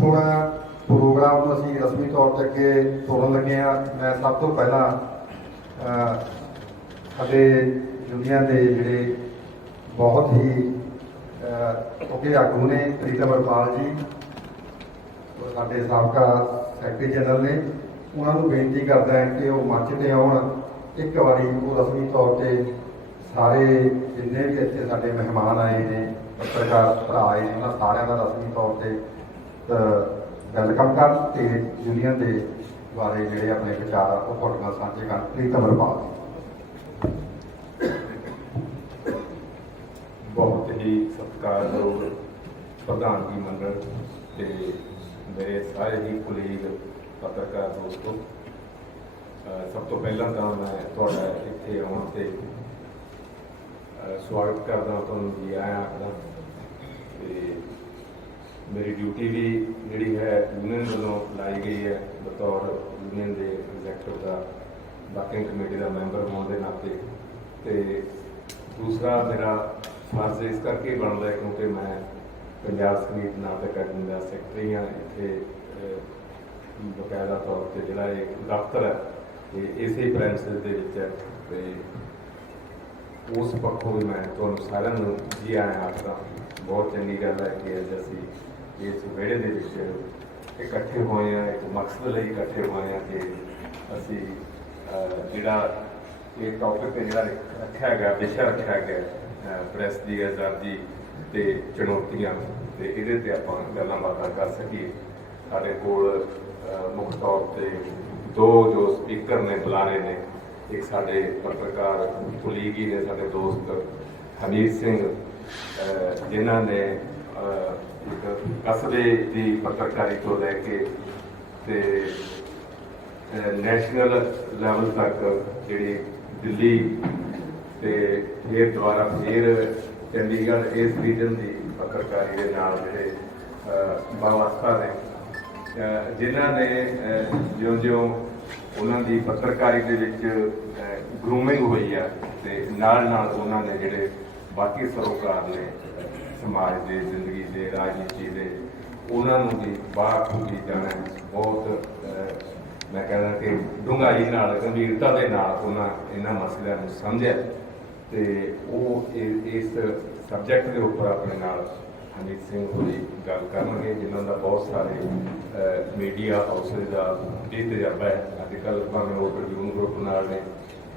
ਹੁਣ ਪ੍ਰੋਗਰਾਮ ਨੂੰ ਅਸੀਂ ਰਸਮੀ ਤੌਰ 'ਤੇ ਅੱਗੇ ਤੋਰਨ ਲੱਗੇ ਹਾਂ। ਮੈਂ ਸਭ ਤੋਂ ਪਹਿਲਾਂ ਸਾਡੇ ਦੁਨੀਆ ਦੇ ਜਿਹੜੇ ਬਹੁਤ ਹੀ ਉੱਘੇ ਆਗੂ ਨੇ ਪ੍ਰੀਤਮ ਅਰਪਾਲ ਜੀ, ਸਾਡੇ ਸਾਬਕਾ ਸੈਕਟਰੀ ਜਨਰਲ ਨੇ, ਉਹਨਾਂ ਨੂੰ ਬੇਨਤੀ ਕਰਦਾ ਹੈ ਕਿ ਉਹ ਮੰਚ 'ਤੇ ਆਉਣ। ਇੱਕ ਵਾਰੀ ਉਹ ਰਸਮੀ ਤੌਰ 'ਤੇ ਸਾਰੇ ਜਿੰਨੇ ਵੀ ਇੱਥੇ ਸਾਡੇ ਮਹਿਮਾਨ ਆਏ ਨੇ, ਪੱਤਰਕਾਰ ਭਰਾ ਆਏ ਨੇ, ਉਹਨਾਂ ਸਾਰਿਆਂ ਦਾ ਰਸਮੀ ਤੌਰ 'ਤੇ ਵੈਲਕਮ ਕਰਨ ਅਤੇ ਯੂਨੀਅਨ ਦੇ ਬਾਰੇ ਜਿਹੜੇ ਆਪਣੇ ਵਿਚਾਰ ਆ ਉਹ ਤੁਹਾਡੇ ਨਾਲ ਸਾਂਝੇ ਕਰਨ। ਪ੍ਰੀਤਮ ਅਰਪਾਲ बहुत ही सत्कारयोग प्रधानगी मंडल ते मेरे सारे ही कुलीग पत्रकार दोस्तों, सब तो पहला तो मैं थोड़ा इत्थे आउण ते स्वागत करदा, तुहानूं जी आया आखदा। ते मेरी ड्यूटी भी जिहड़ी है यूनियन वालों लाई गई है बतौर यूनियन के एग्जैक्टिव का वर्किंग कमेटी का मैंबर होने के नाते। ते दूसरा मेरा फर्ज इस करके बनता है क्योंकि मैं पंजाब संगीत नाटक अकादमी का सैकटरी हाँ। इतने बकायदा तौर पर जोड़ा एक दफ्तर है तो इस प्रेमिसेस के है, तो उस पक्षों भी मैं तुहानूं सारिआं नूं जी आया आखदा। बहुत चंगी गल है कि अज असीं इस विहड़े दे विच इकट्ठे होए हैं, एक मकसद लई इकट्ठे होए हैं कि असीं जिहड़ा ये टॉपिक जिहड़ा रखा गया, विशा रखा गया प्रेस की आज़ादी ते चुनौतियां, ते इहदे ते आपां गल्लां बातां कर सकीए। साडे कोल मुख तौर ते दो जो स्पीकर ने बुलारे ने, एक साडे पत्रकार कुलीग ही ने, साडे दोस्त हमीद सिंह, जिन्हां ने एक कस्बे की पत्रकारी तो लैके ते नैशनल लैवल तक जिहड़ी दिल्ली ते फिर दोबारा फिर चंडीगढ़ इस रीजन की पत्रकारी के नाल जिहड़े वास्ता ने, जिन्हां ने ज्यों ज्यों उन्हां दी पत्रकारी दे विच ग्रूमिंग हुई है ते नाल नाल उन्हां ने जिहड़े बाकी सरोकार ने समाज के जिंदगी के राजनीति के उन्हां नूं भी बाखूबी जाना बहुत मैं कहना कि डूंघाई नाल गंभीरता के नाल उन्हां इन्हां मसलिਆਂ ਨੂੰ समझिया ते इस सबजैक्ट के उपर अपने नाल हमीद सिंह होरी गल करनगे, जिन्हां दा बहुत सारे मीडिया हाउसिस का भी तजर्बा है। अजकल भावें वो ट्रिब्यून ग्रुप नाल ने,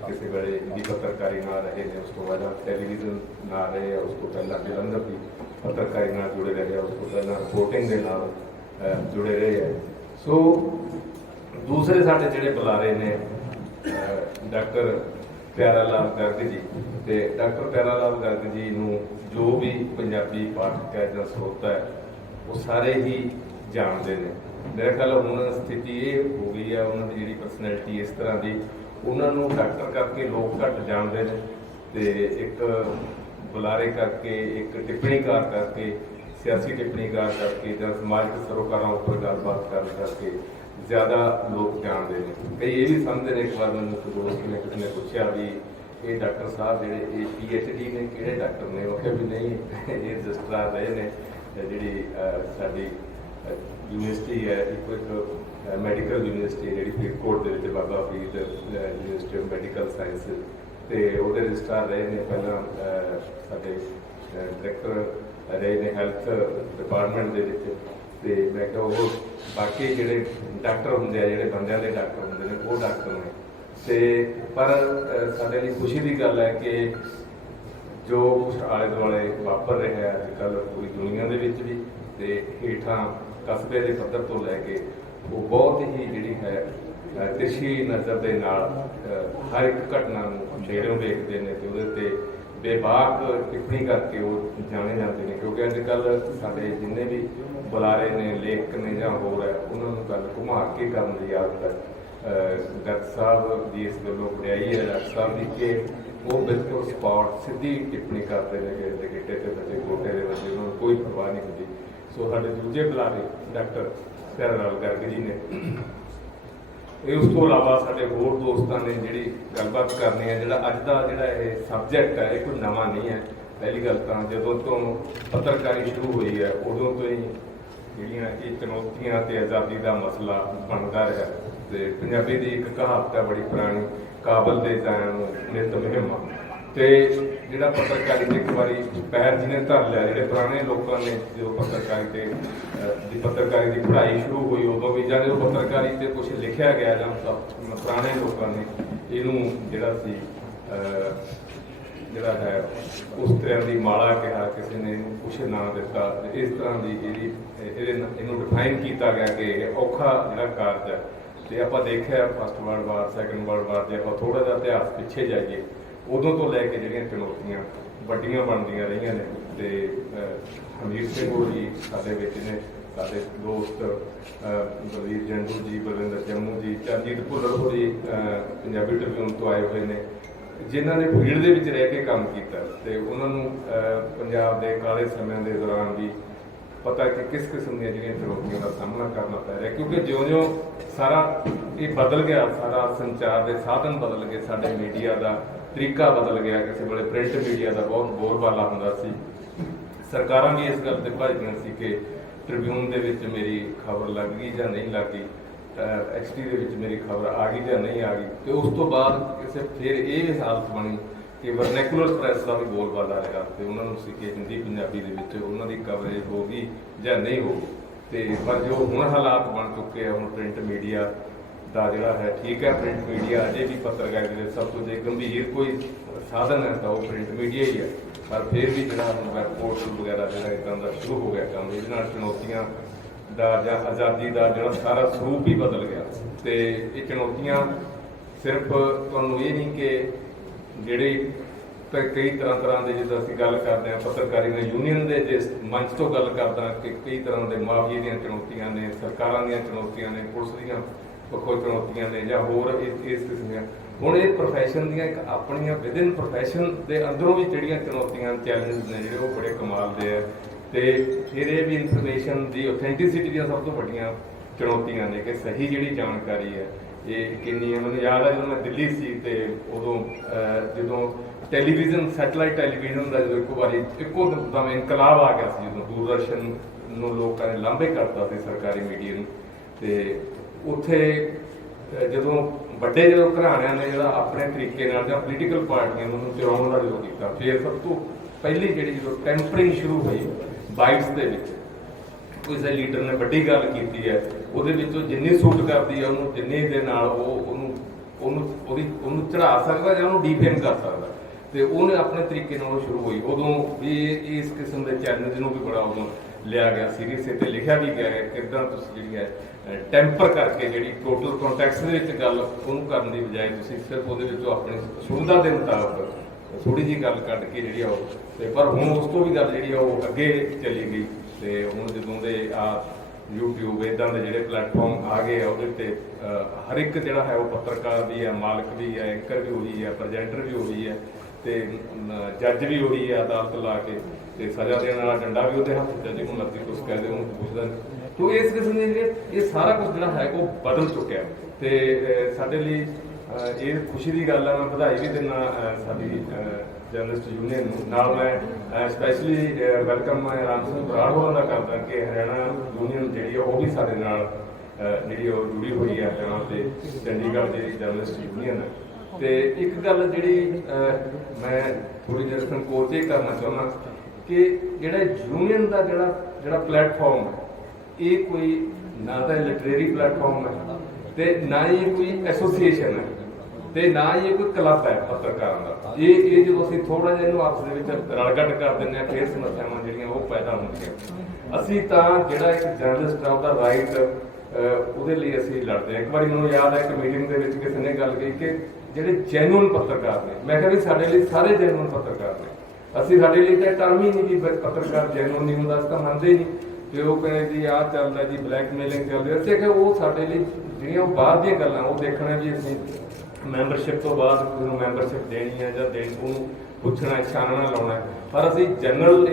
किसी वेले हिंदी पत्रकारी नाल रहे ने, उस तो बाद टैलीविजन नाल रहे, उस तो पहला जलंधर की पत्रकारी नाल जुड़े रहे, उस तो पहला रिपोर्टिंग के नाल जुड़े रहे हैं। सो दूसरे साडे जिहड़े बुलारे ने डॉक्टर प्यारा लाल गर्ग जी, ते डॉक्टर प्यारा लाल गर्ग जी नूं जो भी पंजाबी पाठक है जां श्रोता है वो सारे ही जानते हैं। मेरे ख्याल हुण स्थिति ये हो गई है, उन्होंने जिहड़ी परसनैलिटी इस तरह की, उन्होंने डॉक्टर करके लोग घट जानते हैं, तो एक बुलारे करके, एक टिप्पणीकार करके, सियासी टिप्पणीकार करके जां समाजिक सरोकारां उपर गलबात करके ज़्यादा लोग जानते हैं। कई ये भी समझते हैं। एक बार मैंने दोस्त ने किसी ने पूछा भी ये डॉक्टर साहब जो PhD ने किहड़े डॉक्टर ने, वो भी नहीं ये रजिस्ट्रार रहे ने जी साडी यूनिवर्सिटी है, एक मैडिकल यूनिवर्सिटी जी फरीदकोट के Baba Farid university of medical sciences, तो वो रजिस्ट्रार रहे ने। पहला साडे डायरैक्टर रहे ने हैल्थ डिपार्टमेंट के, तो मैं क्या वो बाकी जोड़े डॉक्टर होंगे जोड़े बंद के डॉक्टर होंगे वो डॉक्टर ने, तो पर साडे लिए खुशी की गल है कि जो कुछ आले दुआले वापर रहा है अजकल पूरी दुनिया के भी, तो हेठां कस्बे के पद्धर तो लैके वो बहुत ही जी है तिरछी नज़र के नाल हर एक घटना नेड़ों देखते हैं, तो वो बेबाक टिप्पणी करके वो जाने जाते हैं। क्योंकि अजकल साडे जिन्ने भी बुलारे ने, लेखक ने जां होर है, उन्होंने गल घुमा के करने की आदत है। डॉक्टर साहब की इस गलों वडियाई है डॉक्टर साहब की कि वो बिल्कुल स्पॉट सीधी टिप्पणी करते हैं कि गिट्टे के बजे, गोटे के बजे, उन्होंने कोई परवाह नहीं होती। सो साडे दूजे बुलारे डॉक्टर प्यारा लाल गर्ग जी ने, उस तो इलावा साडे होर दोस्तां ने जिहड़ी गलबात करनी है, जिहड़ा अज दा जिहड़ा ये सबजैक्ट है ये कोई नवां नहीं है। पहली गल तो जदों तो पत्रकारी शुरू हुई है उदों तो ही ਜਿਹੜੀਆਂ ਇਹ ਚੁਣੌਤੀਆਂ ਤੇ ਆਜ਼ਾਦੀ ਦਾ ਮਸਲਾ ਬਣਦਾ ਰਿਹਾ। ਤੇ ਪੰਜਾਬੀ ਦੀ ਇੱਕ ਕਹਾਵਤ ਹੈ ਬੜੀ ਪੁਰਾਣੀ, ਕਾਬਲ ਦੇ ਜਾਣ ਨੂੰ ਨਿਤ ਮੁਹਿੰਮ। ਤੇ ਜਿਹੜਾ ਪੱਤਰਕਾਰੀ ਤੇ ਇੱਕ ਵਾਰੀ ਪੈਰ ਜਿਹਨੇ ਧਰ ਲਿਆ, ਜਿਹੜੇ ਪੁਰਾਣੇ ਲੋਕਾਂ ਨੇ ਜਦੋਂ ਪੱਤਰਕਾਰੀ ਦੀ ਪੜ੍ਹਾਈ ਸ਼ੁਰੂ ਹੋਈ ਉਦੋਂ ਵੀ, ਜਾਂ ਜਦੋਂ ਪੱਤਰਕਾਰੀ ਤੇ ਕੁਝ ਲਿਖਿਆ ਗਿਆ ਜਾਂ ਪੁਰਾਣੇ ਲੋਕਾਂ ਨੇ ਇਹਨੂੰ ਜਿਹੜਾ ਸੀ ਜਿਹੜਾ ਹੈ ਉਸ ਤਰ੍ਹਾਂ ਦੀ ਮਾਲਾ ਕਿਹਾ, ਕਿਸੇ ਨੇ ਇਹਨੂੰ ਕੁਛ ਨਾਂ ਦਿੱਤਾ। ਇਸ ਤਰ੍ਹਾਂ ਦੀ ਇਹਨੂੰ ਡਿਫਾਈਨ ਕੀਤਾ ਗਿਆ ਕਿ ਇਹ ਔਖਾ ਜਿਹੜਾ ਕਾਰਜ ਹੈ। ਤੇ ਆਪਾਂ ਦੇਖਿਆ first world war, second world war, ਜੇ ਆਪਾਂ ਥੋੜਾ ਜਿਹਾ ਇਤਿਹਾਸ ਪਿੱਛੇ ਜਾਈਏ ਉਦੋਂ ਤੋਂ ਲੈ ਕੇ ਜਿਹੜੀਆਂ ਚੁਣੌਤੀਆਂ ਵੱਡੀਆਂ ਬਣਦੀਆਂ ਰਹੀਆਂ ਨੇ। ਤੇ ਹਮੀਰ ਸਿੰਘ ਹੋਰ ਜੀ ਸਾਡੇ ਵਿੱਚ ਨੇ, ਸਾਡੇ ਦੋਸਤ ਬਲਵੀਰ ਜੰਡੂ ਜੀ, ਬਲਵਿੰਦਰ ਜੰਮੂ ਜੀ, ਚਰਨਜੀਤ ਭੁੱਲਰ ਹੋਰ ਜੀ ਪੰਜਾਬੀ ਟ੍ਰਿਬਿਊਨ ਤੋਂ ਆਏ ਹੋਏ ਨੇ, ਜਿਨ੍ਹਾਂ ਨੇ ਫੀਲਡ ਦੇ ਵਿੱਚ ਰਹਿ ਕੇ ਕੰਮ ਕੀਤਾ। ਤੇ ਉਹਨਾਂ ਨੂੰ ਪੰਜਾਬ ਦੇ ਕਾਲੇ ਸਮਿਆਂ ਦੇ ਦੌਰਾਨ ਵੀ ਪਤਾ ਕਿ ਕਿਸ ਕਿਸਮ ਦੀਆਂ ਜਿਹੜੀਆਂ ਚੁਣੌਤੀਆਂ ਦਾ ਸਾਹਮਣਾ ਕਰਨਾ ਪੈ ਰਿਹਾ, ਕਿਉਂਕਿ ਜਿਉਂ-ਜਿਉਂ ਸਾਰਾ ਇਹ ਬਦਲ ਗਿਆ, ਸਾਰਾ ਸੰਚਾਰ ਦੇ ਸਾਧਨ ਬਦਲ ਗਏ, ਸਾਡੇ ਮੀਡੀਆ ਦਾ ਤਰੀਕਾ ਬਦਲ ਗਿਆ। ਕਿਸੇ ਵੇਲੇ ਪ੍ਰਿੰਟ ਮੀਡੀਆ ਦਾ ਬਹੁਤ ਬੋਲਬਾਲਾ ਹੁੰਦਾ ਸੀ, ਸਰਕਾਰਾਂ ਵੀ ਇਸ ਗੱਲ ਤੇ ਭੱਜਦੀਆਂ ਸੀ ਕਿ ਟ੍ਰਿਬਿਊਨ ਦੇ ਵਿੱਚ ਮੇਰੀ ਖਬਰ ਲੱਗ ਗਈ ਜਾਂ ਨਹੀਂ ਲੱਗ ਗਈ, ਐਕਸਟੀ ਦੇ ਵਿੱਚ ਮੇਰੀ ਖਬਰ ਆ ਗਈ ਜਾਂ ਨਹੀਂ ਆ ਗਈ। ਤੇ ਉਸ ਤੋਂ ਬਾਅਦ ਕਿਸੇ ਫਿਰ ਇਹ ਵੀ ਹਾਲਤ ਬਣੀ ਕਿ ਵਰਨੈਕੂਲਰ ਪ੍ਰੈਸ ਦਾ ਵੀ ਬੋਲਬਾਲਾ ਹੈਗਾ, ਤੇ ਉਹਨਾਂ ਨੂੰ ਸੀ ਕਿ ਹਿੰਦੀ ਪੰਜਾਬੀ ਦੇ ਵਿੱਚ ਉਹਨਾਂ ਦੀ ਕਵਰੇਜ ਹੋ ਗਈ ਜਾਂ ਨਹੀਂ ਹੋ ਗਈ। ਤੇ ਪਰ ਜੋ ਹੁਣ ਹਾਲਾਤ ਬਣ ਚੁੱਕੇ ਆ, ਹੁਣ ਪ੍ਰਿੰਟ ਮੀਡੀਆ ਦਾ ਜਿਹੜਾ ਹੈ, ਠੀਕ ਹੈ ਪ੍ਰਿੰਟ ਮੀਡੀਆ ਅਜੇ ਵੀ ਪੱਤਰਕਾਰੀ ਦੇ ਸਭ ਤੋਂ ਜੇ ਗੰਭੀਰ ਕੋਈ ਸਾਧਨ ਹੈ ਤਾਂ ਉਹ ਪ੍ਰਿੰਟ ਮੀਡੀਆ ਹੀ ਹੈ, ਪਰ ਫਿਰ ਵੀ ਜਿਹੜਾ ਹੁਣ ਵੈਬ ਪੋਰਟਲ ਵਗੈਰਾ ਜਿਹੜਾ ਇੱਦਾਂ ਦਾ ਸ਼ੁਰੂ ਹੋ ਗਿਆ ਕੰਮ, ਇਹਦੇ ਨਾਲ ਚੁਣੌਤੀਆਂ ਦਾ ਜਾਂ ਆਜ਼ਾਦੀ ਦਾ ਜਿਹੜਾ ਸਾਰਾ ਸਰੂਪ ਹੀ ਬਦਲ ਗਿਆ। ਤੇ ਇਹ ਚੁਣੌਤੀਆਂ ਸਿਰਫ ਤੁਹਾਨੂੰ ਇਹ ਨਹੀਂ ਕਿ ਜਿਹੜੇ ਕਈ ਤਰ੍ਹਾਂ ਦੇ, ਜਿੱਦਾਂ ਅਸੀਂ ਗੱਲ ਕਰਦੇ ਹਾਂ ਪੱਤਰਕਾਰੀ ਦੇ ਯੂਨੀਅਨ ਦੇ ਜਿਸ ਮੰਚ ਤੋਂ ਗੱਲ ਕਰਦਾ ਕਿ ਕਈ ਤਰ੍ਹਾਂ ਦੇ ਮਾਫੀਏ ਦੀਆਂ ਚੁਣੌਤੀਆਂ ਨੇ, ਸਰਕਾਰਾਂ ਦੀਆਂ ਚੁਣੌਤੀਆਂ ਨੇ, ਪੁਲਿਸ ਦੀਆਂ ਪੱਖੋਂ ਚੁਣੌਤੀਆਂ ਨੇ, ਜਾਂ ਹੋਰ ਇਸ ਕਿਸਮ ਦੀਆਂ। ਹੁਣ ਇਹ ਪ੍ਰੋਫੈਸ਼ਨ ਦੀਆਂ ਇੱਕ ਆਪਣੀਆਂ ਵਿਦਿਨ ਪ੍ਰੋਫੈਸ਼ਨ ਦੇ ਅੰਦਰੋਂ ਵੀ ਜਿਹੜੀਆਂ ਚੁਣੌਤੀਆਂ ਚੈਲੰਜ ਨੇ ਜਿਹੜੇ ਉਹ ਬੜੇ ਕਮਾਲ ਦੇ ਆ। ਤੇ ਫਿਰ ਇਹ ਵੀ ਇਨਫੋਰਮੇਸ਼ਨ ਦੀ ਆਥੈਂਟਿਸਿਟੀ ਦੀਆਂ ਸਭ ਤੋਂ ਵੱਡੀਆਂ ਚੁਣੌਤੀਆਂ ਨੇ ਕਿ ਸਹੀ ਜਿਹੜੀ ਜਾਣਕਾਰੀ ਹੈ ਇਹ ਕਿੰਨੀ ਹੈ। ਮੈਨੂੰ ਯਾਦ ਹੈ ਜਦੋਂ ਮੈਂ ਦਿੱਲੀ ਸੀ ਤੇ ਉਦੋਂ ਜਦੋਂ ਟੈਲੀਵਿਜ਼ਨ, ਸੈਟਲਾਈਟ ਟੈਲੀਵਿਜ਼ਨ ਦਾ ਜਦੋਂ ਇੱਕੋ ਦਮ ਇਨਕਲਾਬ ਆ ਗਿਆ ਸੀ, ਜਦੋਂ ਦੂਰਦਰਸ਼ਨ ਨੂੰ ਲੋਕਾਂ ਨੇ ਲਾਂਭੇ ਕਰਤਾ ਸੀ ਸਰਕਾਰੀ ਮੀਡੀਆ ਨੂੰ। ਤੇ ਉੱਥੇ ਜਦੋਂ ਜਦੋਂ ਘਰਾਣਿਆਂ ਨੇ ਜਿਹੜਾ ਆਪਣੇ ਤਰੀਕੇ ਨਾਲ ਜਾਂ ਪੋਲੀਟੀਕਲ ਪਾਰਟੀਆਂ ਨੂੰ ਚਲਾਉਣ ਦਾ ਜਦੋਂ ਕੀਤਾ, ਫਿਰ ਸਭ ਤੋਂ ਪਹਿਲੀ ਜਿਹੜੀ ਜਦੋਂ ਟੈਂਪਰਿੰਗ ਸ਼ੁਰੂ ਹੋਈ ਬਾਈਟਸ ਦੇ ਵਿੱਚ, ਕਿਸੇ ਲੀਡਰ ਨੇ ਵੱਡੀ ਗੱਲ ਕੀਤੀ ਹੈ, ਉਹਦੇ ਵਿੱਚੋਂ ਜਿੰਨੀ ਸੂਟ ਕਰਦੀ ਹੈ ਉਹਨੂੰ, ਜਿੰਨੇ ਦੇ ਨਾਲ ਉਹਨੂੰ ਚੜਾ ਸਕਦਾ ਜਾਂ ਉਹਨੂੰ ਡੀਫੇਮ ਕਰ ਸਕਦਾ, ਤੇ ਉਹਨੇ ਆਪਣੇ ਤਰੀਕੇ ਨਾਲ ਉਹ ਸ਼ੁਰੂ ਹੋਈ। ਉਦੋਂ ਵੀ ਇਸ ਕਿਸਮ ਦੇ ਚੈਲੰਜ ਨੂੰ ਵੀ ਬੜਾ ਉਦੋਂ ਲਿਆ ਗਿਆ, ਸੀਰੀਅਸ ਤੇ ਲਿਖਿਆ ਵੀ ਗਿਆ ਹੈ ਕਿੱਦਾਂ ਤੁਸੀਂ ਜਿਹੜੀ ਹੈ ਟੈਂਪਰ ਕਰਕੇ ਜਿਹੜੀ ਟੋਟਲ ਕੰਟੈਕਸਟ ਦੇ ਵਿੱਚ ਗੱਲ ਉਹਨੂੰ ਕਰਨ ਦੀ ਬਜਾਏ ਤੁਸੀਂ ਸਿਰਫ ਉਹਦੇ ਵਿੱਚੋਂ ਆਪਣੀ ਸੁਵਿਧਾ ਦੇ ਮੁਤਾਬਕ ਥੋੜੀ ਜਿਹੀ ਗੱਲ ਕੱਢ ਕੇ ਜਿਹੜੀ ਆ ਉਹ, ਤੇ ਪਰ ਹੁਣ ਉਸ ਤੋਂ ਵੀ ਗੱਲ ਜਿਹੜੀ ਆ ਉਹ ਅੱਗੇ ਚਲੀ ਗਈ। ਤੇ ਹੁਣ ਜਦੋਂ ਦੇ YouTube ਇਦਾਂ ਦੇ ਜਿਹੜੇ ਪਲੇਟਫਾਰਮ ਆ ਗਏ ਆ, ਉਹਦੇ ਉੱਤੇ ਹਰ ਇੱਕ ਜਿਹੜਾ ਹੈ ਉਹ ਪੱਤਰਕਾਰ ਵੀ ਹੈ, ਮਾਲਕ ਵੀ ਹੈ, ਐਂਕਰ ਵੀ ਉਹੀ ਹੈ, ਪ੍ਰੈਜੈਂਟਰ ਵੀ ਉਹੀ ਹੈ, ਤੇ ਜੱਜ ਵੀ ਉਹੀ ਹੈ ਅਦਾਲਤ ਲਾ ਕੇ, ਤੇ ਸਜ਼ਾ ਦੇਣ ਵਾਲਾ ਡੰਡਾ ਵੀ ਉਹਦੇ ਹੱਥ 'ਚ ਹੈ, ਜਿਹਨੂੰ ਮਰਜ਼ੀ ਕੁਛ ਕਹਿ ਦੇ ਉਹਨੂੰ ਪੁੱਛਦਾ ਨਹੀਂ। ਤੋ ਇਸ ਕਿਸਮ ਦੇ ਜਿਹੜੇ ਇਹ ਸਾਰਾ ਕੁਝ ਜਿਹੜਾ ਹੈ ਉਹ ਬਦਲ ਚੁੱਕਿਆ। ਤੇ ਸਾਡੇ ਲਈ ਇਹ ਖੁਸ਼ੀ ਦੀ ਗੱਲ ਹੈ, ਮੈਂ ਵਧਾਈ ਵੀ ਦਿੰਦਾ ਸਾਡੀ ਜਰਨਲਿਸਟ ਯੂਨੀਅਨ ਨੂੰ। ਨਾਲ ਮੈਂ ਸਪੈਸ਼ਲੀ ਵੈਲਕਮ ਰਾਮ ਸਿੰਘ ਬਰਾੜ ਹੋਰਾਂ ਦਾ ਕਰਦਾ ਕਿ ਹਰਿਆਣਾ ਯੂਨੀਅਨ ਜਿਹੜੀ ਉਹ ਵੀ ਸਾਡੇ ਨਾਲ ਜਿਹੜੀ ਉਹ ਜੁੜੀ ਹੋਈ ਹੈ ਹਰਿਆਣਾ ਤੇ ਚੰਡੀਗੜ੍ਹ ਜਿਹੜੀ ਜਰਨਲਿਸਟ ਯੂਨੀਅਨ ਹੈ। ਤੇ ਇੱਕ ਗੱਲ ਜਿਹੜੀ ਮੈਂ ਥੋੜੀ ਜਿਹੀ ਸੰਕੋਚ ਇਹ ਕਰਨਾ ਚਾਹੁੰਦਾ ਕਿ ਜਿਹੜਾ ਯੂਨੀਅਨ ਦਾ ਜਿਹੜਾ ਪਲੇਟਫਾਰਮ ਹੈ, ਇਹ ਕੋਈ ਨਾ ਤਾਂ ਲਿਟਰੇਰੀ ਪਲੇਟਫਾਰਮ ਹੈ ਤੇ ਨਾ ਹੀ ਕੋਈ ਐਸੋਸੀਏਸ਼ਨ ਹੈ ਤੇ ਨਾ ਹੀ ਇਹ ਕੋਈ ਕਲੱਬ ਹੈ ਪੱਤਰਕਾਰਾਂ ਦਾ। ਇਹ ਜਦੋਂ ਅਸੀਂ ਥੋੜਾ ਜਿਹਾ ਇਹਨੂੰ ਆਪਸ ਦੇ ਵਿੱਚ ਰਲਗੱਡ ਕਰ ਦਿੰਦੇ ਹਾਂ, ਫਿਰ ਸਮੱਸਿਆਵਾਂ ਜਿਹੜੀਆਂ ਉਹ ਪੈਦਾ ਹੁੰਦੀਆਂ। ਅਸੀਂ ਤਾਂ ਜਿਹੜਾ ਇੱਕ ਜਰਨਲਿਸਟ ਆ ਉਹਦਾ ਰਾਈਟ ਉਹਦੇ ਲਈ ਅਸੀਂ ਲੜਦੇ ਹਾਂ। ਇੱਕ ਵਾਰੀ ਮੈਨੂੰ ਯਾਦ ਹੈ ਇੱਕ ਮੀਟਿੰਗ ਦੇ ਵਿੱਚ ਕਿਸੇ ਨੇ ਗੱਲ ਕਹੀ ਕਿ ਜਿਹੜੇ ਜੈਨੂਅਨ ਪੱਤਰਕਾਰ ਨੇ, ਮੈਂ ਕਿਹਾ ਵੀ ਸਾਡੇ ਲਈ ਸਾਰੇ ਜੈਨੂਅਨ ਪੱਤਰਕਾਰ ਨੇ, ਅਸੀਂ ਸਾਡੇ ਲਈ ਤਾਂ ਟਰਮ ਹੀ ਨਹੀਂ ਵੀ ਪੱਤਰਕਾਰ ਜੈਨੂਅਨ ਨਹੀਂ ਹੁੰਦਾ, ਅਸੀਂ ਤਾਂ ਮੰਨਦੇ ਹੀ ਨਹੀਂ। ਤੇ ਉਹ ਕਹਿੰਦੇ ਜੀ ਆਹ ਚੱਲਦਾ ਜੀ ਬਲੈਕਮੇਲਿੰਗ ਚੱਲਦੀ, ਅਸੀਂ ਕਿ ਉਹ ਸਾਡੇ ਲਈ ਜਿਹੜੀਆਂ ਉਹ ਬਾਹਰ ਦੀਆਂ ਗੱਲਾਂ ਉਹ ਦੇਖਣਾ ਜੀ। ਅਸੀਂ ਮੈਂਬਰਸ਼ਿਪ ਤੋਂ ਬਾਅਦ ਉਹਨੂੰ ਮੈਂਬਰਸ਼ਿਪ ਦੇਣੀ ਹੈ ਜਾਂ ਉਹਨੂੰ ਪੁੱਛਣਾ, ਛਾਨਣਾ ਲਾਉਣਾ, ਪਰ ਅਸੀਂ ਜਨਰਲ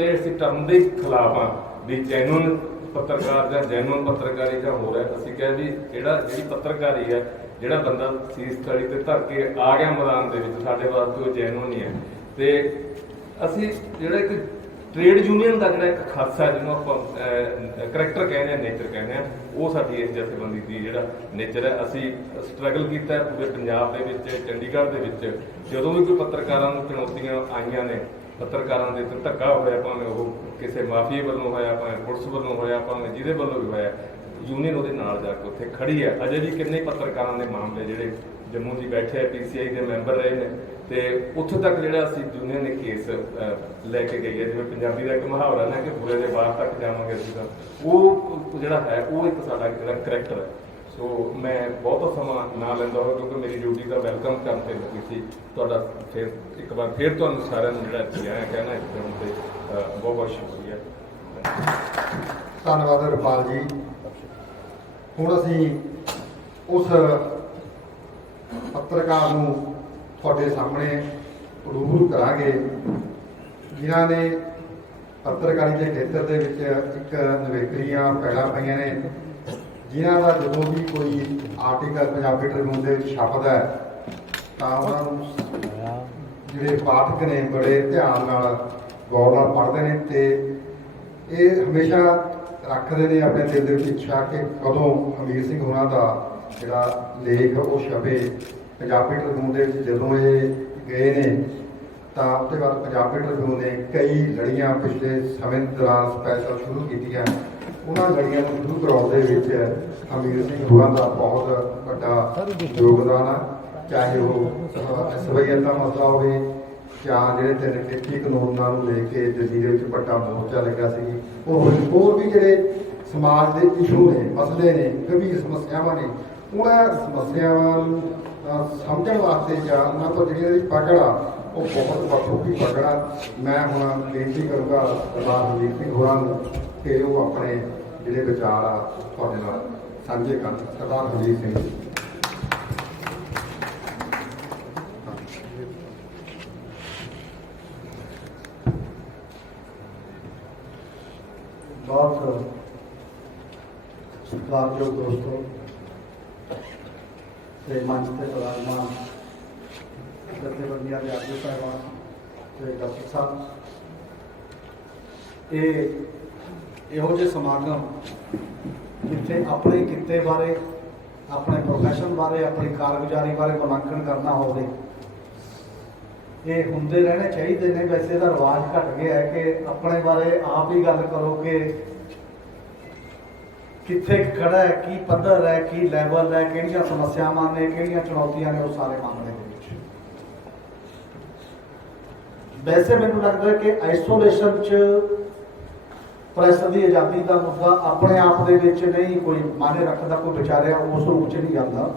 ਇਹ ਅਸੀਂ ਟਰਮ ਦੇ ਖਿਲਾਫ ਹਾਂ ਵੀ ਜੈਨੂਅਨ ਪੱਤਰਕਾਰ ਜਾਂ ਜੈਨੂਅਨ ਪੱਤਰਕਾਰੀ ਜਾਂ ਹੋਰ ਹੈ। ਅਸੀਂ ਕਹਿ ਵੀ ਜਿਹੜੀ ਪੱਤਰਕਾਰੀ ਹੈ, ਜਿਹੜਾ ਬੰਦਾ ਸੀਸ ਤਲੀ ਤੇ ਧਰ ਕੇ ਆ ਗਿਆ ਮੈਦਾਨ ਦੇ ਵਿੱਚ, ਸਾਡੇ ਵਾਸਤੇ ਉਹ ਜੈਨੂਅਨ ਹੀ ਹੈ। ਤੇ ਅਸੀਂ ਜਿਹੜਾ ਇੱਕ ट्रेड यूनियन का जिहड़ा एक खासा जिन्हों आप करैक्टर कहने नेचर कहने वो साडी इस जथेबंदी की जिहड़ा नेचर है। असी स्ट्रगल किया पूरे पंजाब दे विच चंडीगढ़ दे विच जदों भी कोई पत्रकारां नूं चुनौतियां आईयां ने पत्रकारां दे ते धक्का होया भावें वो किसी माफिए वालों होया भावें पुलिस वालों होया भावें जिहदे वालों भी होया यूनियन उहदे नाल जाके उत्थे खड़ी है। अजे भी किन्ने पत्रकारां दे मामले जिहड़े जम्मू जी बैठे PCI के मैंबर रहे हैं तो उत्थों तक जिहड़ा असीं यूनियन ने केस लैके गई है। जिवें पंजाबी दा एक मुहावरा ना कि बुरे दे बाहर तक जावांगे असीं तां वो जिहड़ा है वो एक साडा जिहड़ा करैक्टर है। सो मैं बहुत समा ना लैंदा होया क्योंकि मेरी ड्यूटी का वेलकम करन ते लगी सी। तुहाडा फिर एक बार फिर तुहानूं सारिआं नूं जिहड़ा इत्थे आया कहना इस दिन ते बहुत बहुत शुक्रिया। ਧੰਨਵਾਦ ਰੁਪਾਲ ਜੀ। ਹੁਣ ਅਸੀਂ ਉਸ ਪੱਤਰਕਾਰ ਨੂੰ ਤੁਹਾਡੇ ਸਾਹਮਣੇ ਰੂਬਰੂ ਕਰਾਂਗੇ ਜਿਨ੍ਹਾਂ ਨੇ ਪੱਤਰਕਾਰੀ ਦੇ ਖੇਤਰ ਦੇ ਵਿੱਚ ਇੱਕ ਨਿਵੇਕਲੀਆਂ ਪੈੜਾਂ ਪਈਆਂ ਨੇ, ਜਿਨ੍ਹਾਂ ਦਾ ਜਦੋਂ ਵੀ ਕੋਈ ਆਰਟੀਕਲ ਪੰਜਾਬੀ ਟ੍ਰਿਬਿਊਨ ਦੇ ਵਿੱਚ ਛਪਦਾ ਹੈ ਤਾਂ ਉਹਨਾਂ ਨੂੰ ਜਿਹੜੇ ਪਾਠਕ ਨੇ ਬੜੇ ਧਿਆਨ ਨਾਲ ਗੌਰ ਨਾਲ ਪੜ੍ਹਦੇ ਨੇ ਤੇ ਇਹ ਹਮੇਸ਼ਾ ਰੱਖਦੇ ਨੇ ਆਪਣੇ ਦਿਲ ਦੇ ਵਿੱਚ ਇੱਛਾ ਕਿ ਕਦੋਂ ਹਮੀਰ ਸਿੰਘ ਹੋਰਾਂ ਦਾ ਜਿਹੜਾ ਲੇਖ ਉਹ ਛਪੇ ਪੰਜਾਬੀ ਟ੍ਰਿਬਿਊਨ ਦੇ ਵਿੱਚ। ਜਦੋਂ ਇਹ ਗਏ ਨੇ ਤਾਂ ਉਸ ਤੋਂ ਬਾਅਦ ਪੰਜਾਬੀ ਟ੍ਰਿਬਿਊਨ ਨੇ ਕਈ ਲੜੀਆਂ ਪਿਛਲੇ ਸਮੇਂ ਦੌਰਾਨ ਸਪੈਸ਼ਲ ਸ਼ੁਰੂ ਕੀਤੀਆਂ। ਉਹਨਾਂ ਲੜੀਆਂ ਨੂੰ ਸ਼ੁਰੂ ਕਰਾਉਣ ਦੇ ਵਿੱਚ ਹਮੀਰ ਸਿੰਘ ਹੋਰਾਂ ਦਾ ਬਹੁਤ ਵੱਡਾ ਯੋਗਦਾਨ ਆ, ਚਾਹੇ ਉਹ ਸਵਈਅਤ ਦਾ ਮਸਲਾ ਹੋਵੇ ਜਾਂ ਜਿਹੜੇ 3 ਖੇਤੀ ਕਾਨੂੰਨਾਂ ਨੂੰ ਲੈ ਕੇ ਦਿੱਲੀ ਦੇ ਵਿੱਚ ਵੱਡਾ ਮੋਰਚਾ ਲੱਗਾ ਸੀ, ਉਹ ਹੋਰ ਵੀ ਜਿਹੜੇ ਸਮਾਜ ਦੇ ਇਸ਼ੂ ਨੇ, ਮਸਲੇ ਨੇ, ਗੰਭੀਰ ਸਮੱਸਿਆਵਾਂ ਨੇ, ਉਹਨਾਂ ਸਮੱਸਿਆਵਾਂ ਨੂੰ ਸਮਝਣ ਵਾਸਤੇ ਜਾਂ ਉਹਨਾਂ ਤੋਂ ਜਿਹੜੀ ਇਹਦੀ ਪਕੜ ਆ ਉਹ ਬਹੁਤ ਬਖੂਬੀ ਪਕੜ ਆ। ਮੈਂ ਹੁਣ ਬੇਨਤੀ ਕਰੂੰਗਾ ਸਰਦਾਰ ਹਰਜੀਤ ਸਿੰਘ ਹੋਰਾਂ ਨੂੰ ਕਿ ਉਹ ਆਪਣੇ ਜਿਹੜੇ ਵਿਚਾਰ ਆ ਤੁਹਾਡੇ ਨਾਲ ਸਾਂਝੇ ਕਰਨ। ਸਰਦਾਰ ਹਰਜੀਤ ਸਿੰਘ ਜੀ। बहुत सत्कारयोग दोस्तों ते मंच से विराजमान जथेबंदियां के आगू साहबान ते डॉक्टर साहब, ਇਹੋ ਜਿਹੇ ਸਮਾਗਮ ਜਿੱਥੇ ਆਪਣੇ ਕਿੱਤੇ ਬਾਰੇ, ਆਪਣੇ ਪ੍ਰੋਫੈਸ਼ਨ ਬਾਰੇ, ਆਪਣੀ ਕਾਰਗੁਜ਼ਾਰੀ ਬਾਰੇ ਮੁਲਾਂਕਣ ਕਰਨਾ ਹੋਵੇ, ਇਹ ਹੁੰਦੇ ਰਹਿਣੇ ਚਾਹੀਦੇ ਨੇ। ਵੈਸੇ ਇਹਦਾ ਰਿਵਾਜ ਘਟ ਗਿਆ ਹੈ ਕਿ ਆਪਣੇ ਬਾਰੇ ਆਪ ਹੀ ਗੱਲ ਕਰੋ ਕਿ ਕਿੱਥੇ ਖੜਾ ਹੈ, ਕੀ ਪੱਧਰ ਹੈ, ਕੀ ਲੈਵਲ ਹੈ, ਕਿਹੜੀਆਂ ਸਮੱਸਿਆਵਾਂ ਨੇ, ਕਿਹੜੀਆਂ ਚੁਣੌਤੀਆਂ ਨੇ, ਉਹ ਸਾਰੇ ਮਾਮਲੇ ਦੇ ਵਿੱਚ। ਵੈਸੇ ਮੈਨੂੰ ਲੱਗਦਾ ਕਿ ਆਈਸੋਲੇਸ਼ਨ 'ਚ ਪ੍ਰੈਸ ਦੀ ਆਜ਼ਾਦੀ ਦਾ ਮੁੱਦਾ ਆਪਣੇ ਆਪ ਦੇ ਵਿੱਚ ਨਹੀਂ ਕੋਈ ਮਾਨੇ ਰੱਖਦਾ, ਕੋਈ ਵਿਚਾਰਿਆ ਉਸ ਰੂਪ 'ਚ ਨਹੀਂ ਜਾਂਦਾ,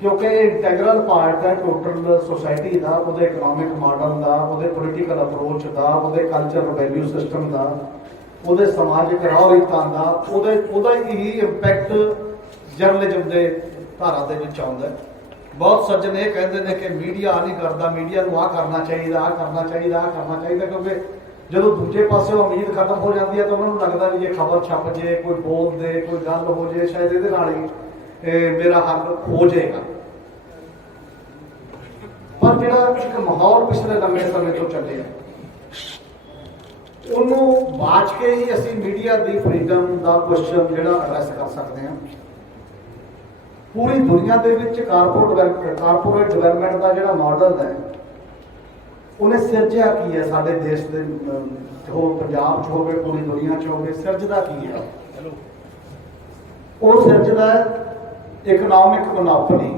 ਕਿਉਂਕਿ ਇਹ ਇੰਟੈਗਰਲ ਪਾਰਟ ਹੈ ਟੋਟਲ ਸੋਸਾਇਟੀ ਦਾ, ਉਹਦੇ ਇਕਨੋਮਿਕ ਮਾਡਲ ਦਾ, ਉਹਦੇ ਪੋਲੀਟੀਕਲ ਅਪਰੋਚ ਦਾ, ਉਹਦੇ ਕਲਚਰ ਵੈਲਿਊ ਸਿਸਟਮ ਦਾ, ਉਹਦੇ ਸਮਾਜਿਕ ਰੌਰੀਤਾਂ ਦਾ, ਉਹਦਾ ਹੀ ਇੰਪੈਕਟ ਜਰਨਲਿਜ਼ਮ ਦੇ ਧਾਰਾ ਦੇ ਵਿੱਚ ਆਉਂਦਾ। ਬਹੁਤ ਸੱਜਣ ਇਹ ਕਹਿੰਦੇ ਨੇ ਕਿ ਮੀਡੀਆ ਆ ਨਹੀਂ ਕਰਦਾ, ਮੀਡੀਆ ਨੂੰ ਆਹ ਕਰਨਾ ਚਾਹੀਦਾ, ਆਹ ਕਰਨਾ ਚਾਹੀਦਾ, ਆਹ ਕਰਨਾ ਚਾਹੀਦਾ, ਕਿਉਂਕਿ ਜਦੋਂ ਦੂਜੇ ਪਾਸੇ ਉਮੀਦ ਖਤਮ ਹੋ ਜਾਂਦੀ ਹੈ ਤਾਂ ਉਹਨਾਂ ਨੂੰ ਲੱਗਦਾ ਵੀ ਜੇ ਖਬਰ ਛਪ ਜੇ, ਕੋਈ ਬੋਲ ਦੇ, ਕੋਈ ਗੱਲ ਹੋ ਜੇ, ਸ਼ਾਇਦ ਇਹਦੇ ਨਾਲ ਹੀ ਮੇਰਾ ਹੱਲ ਹੋ ਜਾਏਗਾ। ਪਰ ਜਿਹੜਾ ਇੱਕ ਮਾਹੌਲ ਪਿਛਲੇ ਲੰਮੇ ਸਮੇਂ ਤੋਂ ਚੱਲਿਆ, ਉਹਨੂੰ ਬਾਚ ਕੇ ਹੀ ਅਸੀਂ ਮੀਡੀਆ ਦੀ ਫਰੀडम ਦਾ ਕੁਐਸਚਨ ਜਿਹੜਾ ਐਡਰੈਸ ਕਰ ਸਕਦੇ ਹਾਂ। ਪੂਰੀ ਦੁਨੀਆ ਦੇ ਵਿੱਚ ਕਾਰਪੋਰੇਟ ਡਿਵੈਲਪਮੈਂਟ ਦਾ ਜਿਹੜਾ ਮਾਡਲ ਹੈ, ਉਹਨੇ ਸਿਰਜਿਆ ਕੀ ਹੈ ਸਾਡੇ ਦੇਸ਼ ਦੇ, ਜੋ ਪੰਜਾਬ 'ਚ ਹੋਵੇ, ਪੂਰੀ ਦੁਨੀਆ 'ਚ ਹੋਵੇ, ਸਿਰਜਦਾ ਕੀ ਹੈ? ਉਹ ਸਿਰਜਦਾ ਇਕਨੋਮਿਕ ਮੋਨੋਪੋਲੀ।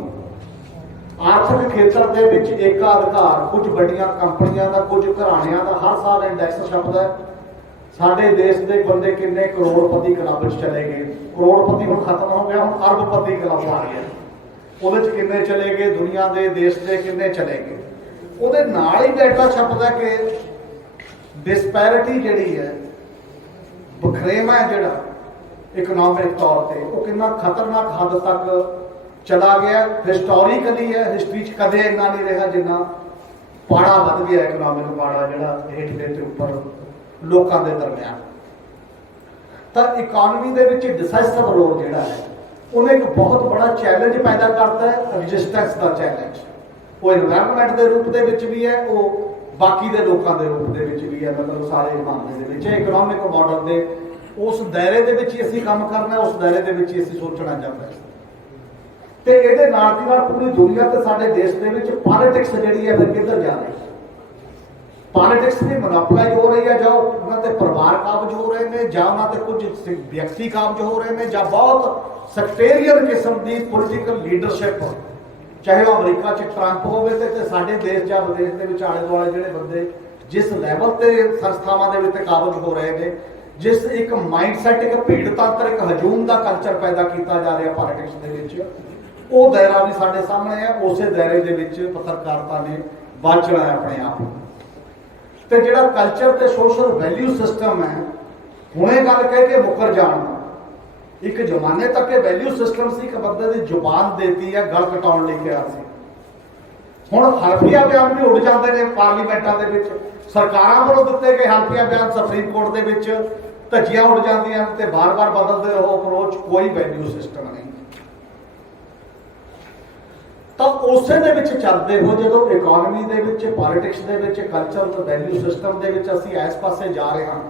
ਆਰਥਿਕ ਖੇਤਰ ਦੇ ਵਿੱਚ ਏਕਾਧਿਕਾਰ ਕੁਝ ਵੱਡੀਆਂ ਕੰਪਨੀਆਂ ਦਾ, ਕੁਝ ਘਰਾਣਿਆਂ ਦਾ। ਹਰ ਸਾਲ ਇੰਡੈਕਸ ਛਪਦਾ ਸਾਡੇ ਦੇਸ਼ ਦੇ ਬੰਦੇ ਕਿੰਨੇ ਕਰੋੜਪਤੀ ਕਲੱਬ 'ਚ ਚਲੇ ਗਏ। ਕਰੋੜਪਤੀ ਹੁਣ ਖਤਮ ਹੋ ਗਿਆ, ਹੁਣ ਅਰਬਪਤੀ ਕਲੱਬ ਆ ਗਿਆ। ਉਹਦੇ 'ਚ ਕਿੰਨੇ ਚਲੇ ਗਏ, ਦੁਨੀਆ ਦੇ ਦੇਸ਼ ਦੇ ਕਿੰਨੇ ਚਲੇ ਗਏ। ਉਹਦੇ ਨਾਲ ਹੀ ਡਾਟਾ ਛਪਦਾ ਕਿ ਡਿਸਪੈਰਿਟੀ ਜਿਹੜੀ ਹੈ, ਵਖਰੇਵਾਂ ਜਿਹੜਾ ਇਕਨੋਮਿਕ ਤੌਰ ਤੇ, ਉਹ ਕਿੰਨਾ ਖਤਰਨਾਕ ਹੱਦ ਤੱਕ ਚਲਾ ਗਿਆ। ਹਿਸਟੋਰੀਕਲੀ ਹੈ, ਹਿਸਟਰੀ 'ਚ ਕਦੇ ਇੰਨਾ ਨਹੀਂ ਰਿਹਾ ਜਿੰਨਾ ਪਾੜਾ ਵੱਧ ਗਿਆ, ਇਕਨੋਮਿਕ ਪਾੜਾ ਜਿਹੜਾ ਹੇਠਲੇ ਤੇ ਉੱਪਰ ਲੋਕਾਂ ਦੇ ਦਰਮਿਆਨ। ਤਾਂ ਇਕਨੋਮੀ ਦੇ ਵਿੱਚ ਡਿਸਾਈਸਿਵ ਰੋਲ ਜਿਹੜਾ ਹੈ, ਉਹਨੇ ਇੱਕ ਬਹੁਤ ਬੜਾ ਚੈਲੰਜ ਪੈਦਾ ਕਰਤਾ ਹੈ, ਰੈਜ਼ਿਸਟੈਂਸ ਦਾ ਚੈਲੰਜ। ਉਹ ਇਨਵਾਇਰਨਮੈਂਟ ਦੇ ਰੂਪ ਦੇ ਵਿੱਚ ਵੀ ਹੈ, ਉਹ ਬਾਕੀ ਦੇ ਲੋਕਾਂ ਦੇ ਰੂਪ ਦੇ ਵਿੱਚ ਵੀ ਹੈ, ਮਤਲਬ ਸਾਰੇ ਮਾਮਲੇ ਦੇ ਵਿੱਚ ਇਕਨੋਮਿਕ ਮਾਡਲ ਦੇ ਉਸ ਦਾਇਰੇ ਦੇ ਵਿੱਚ ਹੀ ਅਸੀਂ ਕੰਮ ਕਰਨਾ, ਉਸ ਦਾਇਰੇ ਦੇ ਵਿੱਚ ਹੀ ਅਸੀਂ ਸੋਚਣਾ ਚਾਹੁੰਦੇ ਹਾਂ। ਤੇ ਇਹਦੇ ਨਾਲ ਦੀ ਨਾਲ ਪੂਰੀ ਦੁਨੀਆ ਤੇ ਸਾਡੇ ਦੇਸ਼ ਦੇ ਵਿੱਚ ਪੋਲਿਟਿਕਸ ਜਿਹੜੀ ਹੈ ਫਿਰ ਕਿੱਧਰ ਜਾ ਰਹੀ ਹੈ। ਪੋਲਿਟਿਕਸ ਦੀ ਮੋਨੋਪੋਲਾਈਜ਼ ਹੋ ਰਹੀ ਹੈ, ਜਾਂ ਉਹਨਾਂ ਤੇ ਪਰਿਵਾਰ ਕਾਬਜ ਹੋ ਰਹੇ ਨੇ, ਜਾਂ ਉਹਨਾਂ ਤੇ ਕੁਝ ਵਿਅਕਤੀ ਕਾਬਜ ਹੋ ਰਹੇ ਨੇ, ਜਾਂ ਬਹੁਤ ਸੈਕਟੇਰੀਅਨ ਕਿਸਮ ਦੀ ਪੋਲੀਟੀਕਲ ਲੀਡਰਸ਼ਿਪ, ਚਾਹੇ ਉਹ ਅਮਰੀਕਾ 'ਚ ਟਰੰਪ ਹੋਵੇ ਤੇ ਸਾਡੇ ਦੇਸ਼ ਜਾਂ ਵਿਦੇਸ਼ ਦੇ ਵਿੱਚ ਆਲੇ ਦੁਆਲੇ ਜਿਹੜੇ ਬੰਦੇ ਜਿਸ ਲੈਵਲ ਤੇ ਸੰਸਥਾਵਾਂ ਦੇ ਵਿੱਚ ਕਾਬਜ ਹੋ ਰਹੇ ਨੇ, ਜਿਸ ਇੱਕ ਮਾਈਂਡਸੈਟ, ਇੱਕ ਭੀੜ ਤੰਤਰ, ਇੱਕ ਹਜੂਮ ਦਾ ਕਲਚਰ ਪੈਦਾ ਕੀਤਾ ਜਾ ਰਿਹਾ ਪੋਲਿਟਿਕਸ ਦੇ ਵਿੱਚ, ਉਹ ਦਾਇਰਾ ਵੀ ਸਾਡੇ ਸਾਹਮਣੇ ਹੈ। ਉਸੇ ਦਾਇਰੇ ਦੇ ਵਿੱਚ ਪੱਤਰਕਾਰਤਾ ਨੇ ਬਾਝਣਾ ਹੈ ਆਪਣੇ ਆਪ ਨੂੰ। ਤੇ ਜਿਹੜਾ ਕਲਚਰ ਤੇ ਸੋਸ਼ਲ ਵੈਲਿਊ ਸਿਸਟਮ ਹੈ, ਹੁਣੇ ਗੱਲ ਕਹਿ ਕੇ ਮੁੱਕਰ ਜਾਣ ਦਾ, ਇੱਕ ਜ਼ਮਾਨੇ ਤੱਕ ਇਹ ਵੈਲਿਊ ਸਿਸਟਮ ਸੀ ਕਿ ਬੰਦੇ ਦੀ ਜ਼ੁਬਾਨ ਦੇਤੀ ਹੈ ਗਲ ਕਟਾਉਣ ਲਈ ਕਿਹਾ ਸੀ। ਹੁਣ ਹਲਫੀਆ ਬਿਆਨ ਵੀ ਉੱਡ ਜਾਂਦੇ ਨੇ ਪਾਰਲੀਮੈਂਟਾਂ ਦੇ ਵਿੱਚ, ਸਰਕਾਰਾਂ ਵੱਲੋਂ ਦਿੱਤੇ ਗਏ ਹਲਫੀਆ ਬਿਆਨ ਸੁਪਰੀਮ ਕੋਰਟ ਦੇ ਵਿੱਚ ਧੱਜੀਆਂ ਉੱਡ ਜਾਂਦੀਆਂ ਤੇ ਬਾਰ-ਬਾਰ ਬਦਲਦੇ ਰਹੋ ਅਪਰੋਚ, ਕੋਈ ਵੈਲਿਊ ਸਿਸਟਮ ਨਹੀਂ। ਤਾਂ ਉਸੇ ਦੇ ਵਿੱਚ ਚੱਲਦੇ ਹੋ ਜਦੋਂ ਇਕਨੋਮੀ ਦੇ ਵਿੱਚ, ਪੋਲਿਟਿਕਸ ਦੇ ਵਿੱਚ, ਕਲਚਰ ਤੇ ਵੈਲਿਊ ਸਿਸਟਮ ਦੇ ਵਿੱਚ ਅਸੀਂ ਇਸ ਪਾਸੇ ਜਾ ਰਹੇ ਹਾਂ,